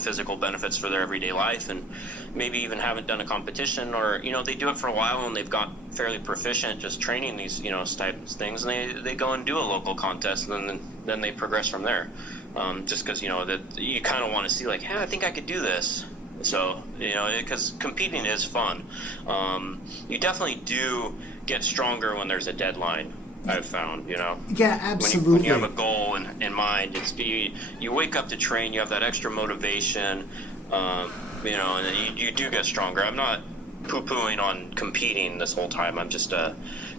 physical benefits for their everyday life, and maybe even haven't done a competition, or they do it for a while and they've got fairly proficient just training these types of things, and they go and do a local contest, and then they progress from there, just because that you kind of want to see, like, hey, I think I could do this. So because competing is fun. You definitely do get stronger when there's a deadline, I've found. Yeah, absolutely. When you have a goal in mind, it's you wake up to train, you have that extra motivation, and you do get stronger. I'm not poo-pooing on competing this whole time. I'm just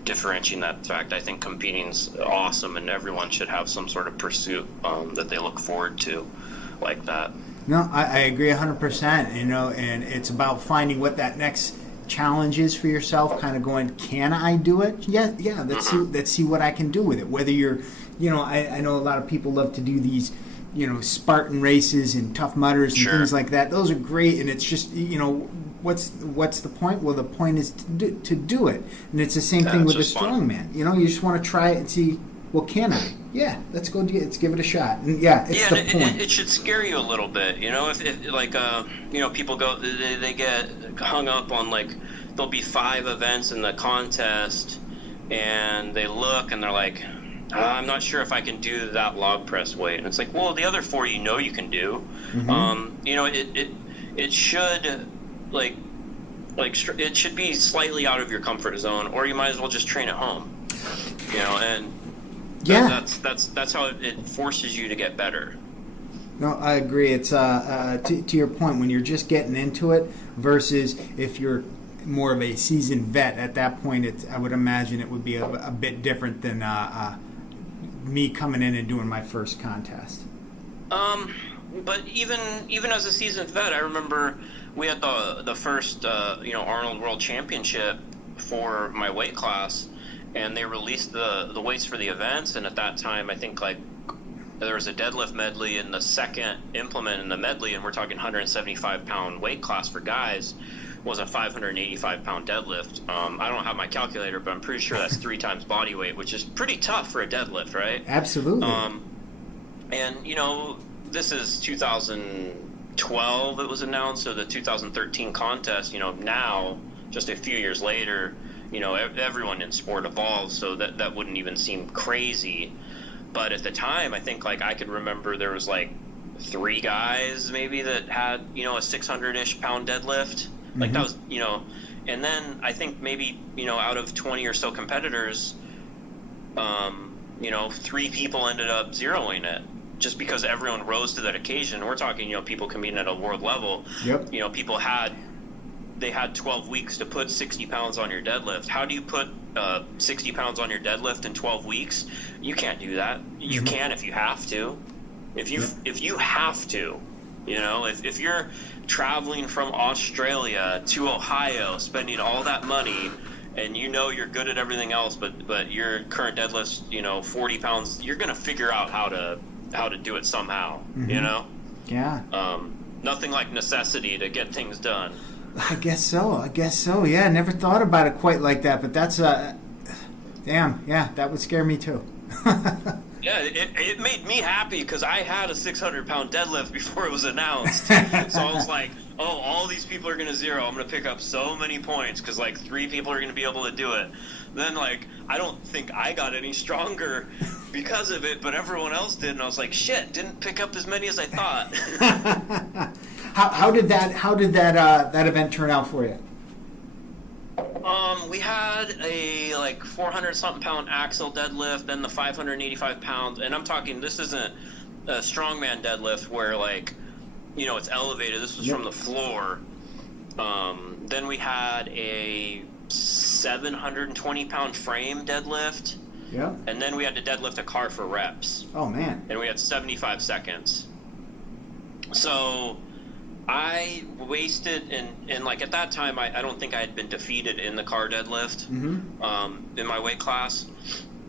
differentiating that fact. I think competing's awesome, and everyone should have some sort of pursuit that they look forward to like that. No, I agree 100%. And it's about finding what that next challenge is for yourself, kind of going, can I do it? Yeah, let's see what I can do with it. Whether you're, I know a lot of people love to do these, Spartan races and Tough Mudders and things like that. Those are great, and it's just, what's the point? Well, the point is to do it, and it's the same thing with the strongman. You just want to try it and see well, can I? Yeah, let's go. Let's give it a shot. And yeah, it's the point. It should scare you a little bit, you know. If like you know, people go, they get hung up on like there'll be 5 events in the contest, and they look and they're like, I'm not sure if I can do that log press weight. And it's like, well, the other 4 you know you can do. Mm-hmm. You know, it should like it should be slightly out of your comfort zone, or you might as well just train at home. You know, and that's how it forces you to get better. No, I agree. It's to your point, when you're just getting into it versus if you're more of a seasoned vet at that point, I would imagine it would be a bit different than me coming in and doing my first contest. But even as a seasoned vet, I remember we had the first you know, Arnold World Championship for my weight class, and they released the weights for the events, and at that time I think like there was a deadlift medley in the second implement in the medley, and we're talking 175 pound weight class for guys was a 585 pound deadlift. I don't have my calculator, but I'm pretty sure that's 3 times body weight, which is pretty tough for a deadlift, right? Absolutely. And you know, this is 2012 it was announced, so the 2013 contest, you know, now just a few years later, you know, everyone in sport evolves, so that wouldn't even seem crazy. But at the time, I think like I could remember there was like 3 guys maybe that had, you know, a 600-ish pound deadlift. Like that was, you know, and then I think maybe, you know, out of 20 or so competitors, you know, 3 people ended up zeroing it just because everyone rose to that occasion. We're talking, you know, people competing at a world level. Yep. You know, people had 12 weeks to put 60 pounds on your deadlift. How do you put 60 pounds on your deadlift in 12 weeks? You can't do that. You can if you have to. If you have to, you know, if you're traveling from Australia to Ohio, spending all that money, and you know you're good at everything else, but your current deadlift's, you know, 40 pounds, you're gonna figure out how to do it somehow. You know. Yeah. Nothing like necessity to get things done. I guess so. Yeah, I never thought about it quite like that, but that's damn. Yeah, that would scare me too. Yeah, it made me happy because I had a 600 pound deadlift before it was announced. So I was like, oh, all these people are going to zero. I'm going to pick up so many points because like 3 people are going to be able to do it. Then like, I don't think I got any stronger because of it, but everyone else did. And I was like, shit, didn't pick up as many as I thought. How did that event turn out for you? We had a like 400 something pound axle deadlift, then the 585 pounds, and I'm talking, this isn't a strongman deadlift where like, you know, it's elevated. This was from the floor. Then we had a 720 pound frame deadlift. Yeah. And then we had to deadlift a car for reps. Oh man. And we had 75 seconds. So I wasted, and like at that time, I don't think I had been defeated in the car deadlift in my weight class,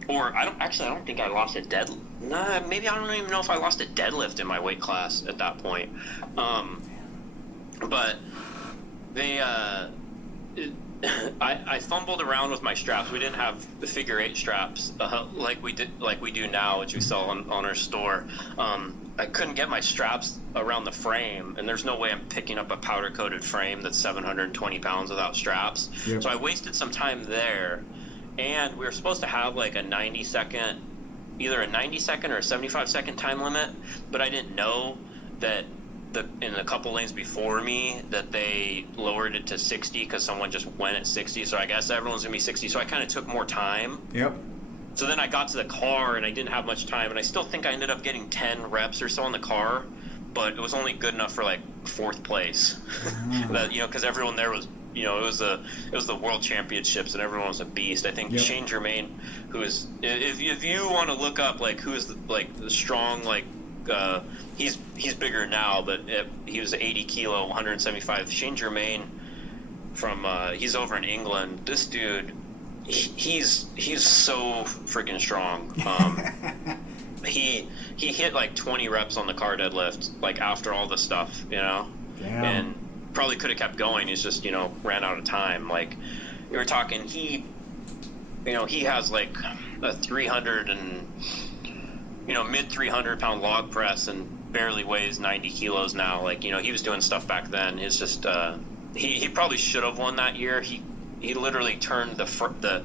or I don't think I lost a deadlift. Nah, maybe I don't even know if I lost a deadlift in my weight class at that point. But they, I fumbled around with my straps. We didn't have the figure 8 straps like we do now, which we sell on our store. I couldn't get my straps around the frame, and there's no way I'm picking up a powder-coated frame that's 720 pounds without straps. Yep. So I wasted some time there, and we were supposed to have like either a 90 second or a 75-second time limit, but I didn't know that in a couple lanes before me that they lowered it to 60 because someone just went at 60. So I guess everyone's gonna be 60. So I kind of took more time. Yep. So then I got to the car and I didn't have much time, and I still think I ended up getting 10 reps or so in the car, but it was only good enough for like 4th place. That, you know, because everyone there was, you know, it was the World Championships and everyone was a beast. I think Shane Germain, who is, if you want to look up like who is the strong, like he's bigger now, but he was 80 kilo, 175. Shane Germain from he's over in England. This dude, he's so freaking strong. He hit like 20 reps on the car deadlift, like after all the stuff, you know. Damn. And probably could have kept going. He's just, you know, ran out of time. Like, you were talking, he has like a 300 and mid 300 pound log press and barely weighs 90 kilos now. Like, he was doing stuff back then. It's just he probably should have won that year. He literally turned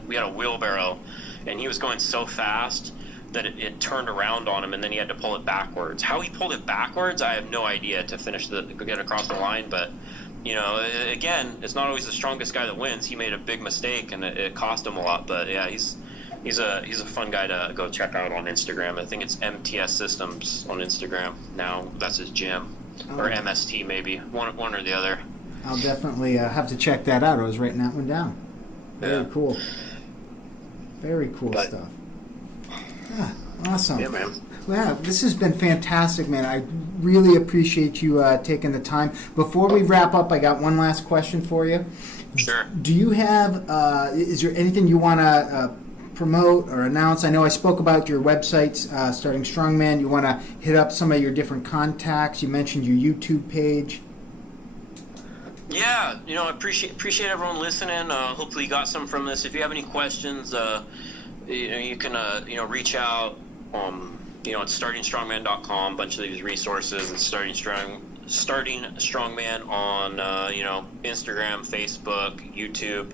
we had a wheelbarrow, and he was going so fast that it turned around on him, and then he had to pull it backwards. How he pulled it backwards, I have no idea to get across the line. But again, it's not always the strongest guy that wins. He made a big mistake, and it cost him a lot. But yeah, he's a fun guy to go check out on Instagram. I think it's MTS Systems on Instagram now. That's his gym, or MST maybe, one or the other. I'll definitely have to check that out. I was writing that one down. Very cool. Very cool stuff. Yeah, awesome. Yeah, man. Wow, this has been fantastic, man. I really appreciate you taking the time. Before we wrap up, I got one last question for you. Sure. Do you have, is there anything you want to promote or announce? I know I spoke about your websites, Starting Strongman. You want to hit up some of your different contacts. You mentioned your YouTube page. Yeah, I appreciate everyone listening. Hopefully you got some from this. If you have any questions, you can reach out. It's startingstrongman.com. A bunch of these resources. It's Starting Strongman on Instagram, Facebook, YouTube,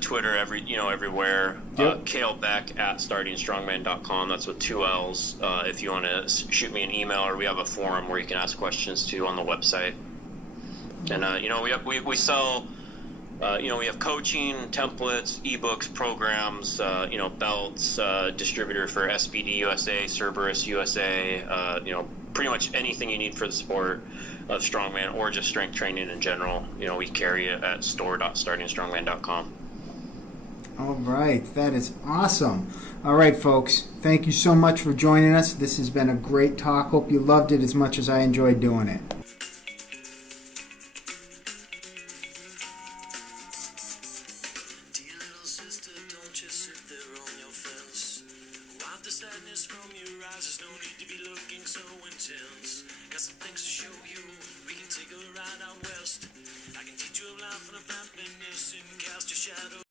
Twitter, everywhere. Yep. Kalle Beck at startingstrongman.com. That's with 2 L's. If you want to shoot me an email, or we have a forum where you can ask questions too on the website. And we sell. We have coaching, templates, ebooks, programs, belts, distributor for SBD USA, Cerberus USA, pretty much anything you need for the sport of strongman or just strength training in general. We carry it at store.startingstrongman.com. All right, that is awesome. All right, folks, thank you so much for joining us. This has been a great talk. Hope you loved it as much as I enjoyed doing it. The sadness from your eyes, there's no need to be looking so intense. Got some things to show you. We can take a ride out west.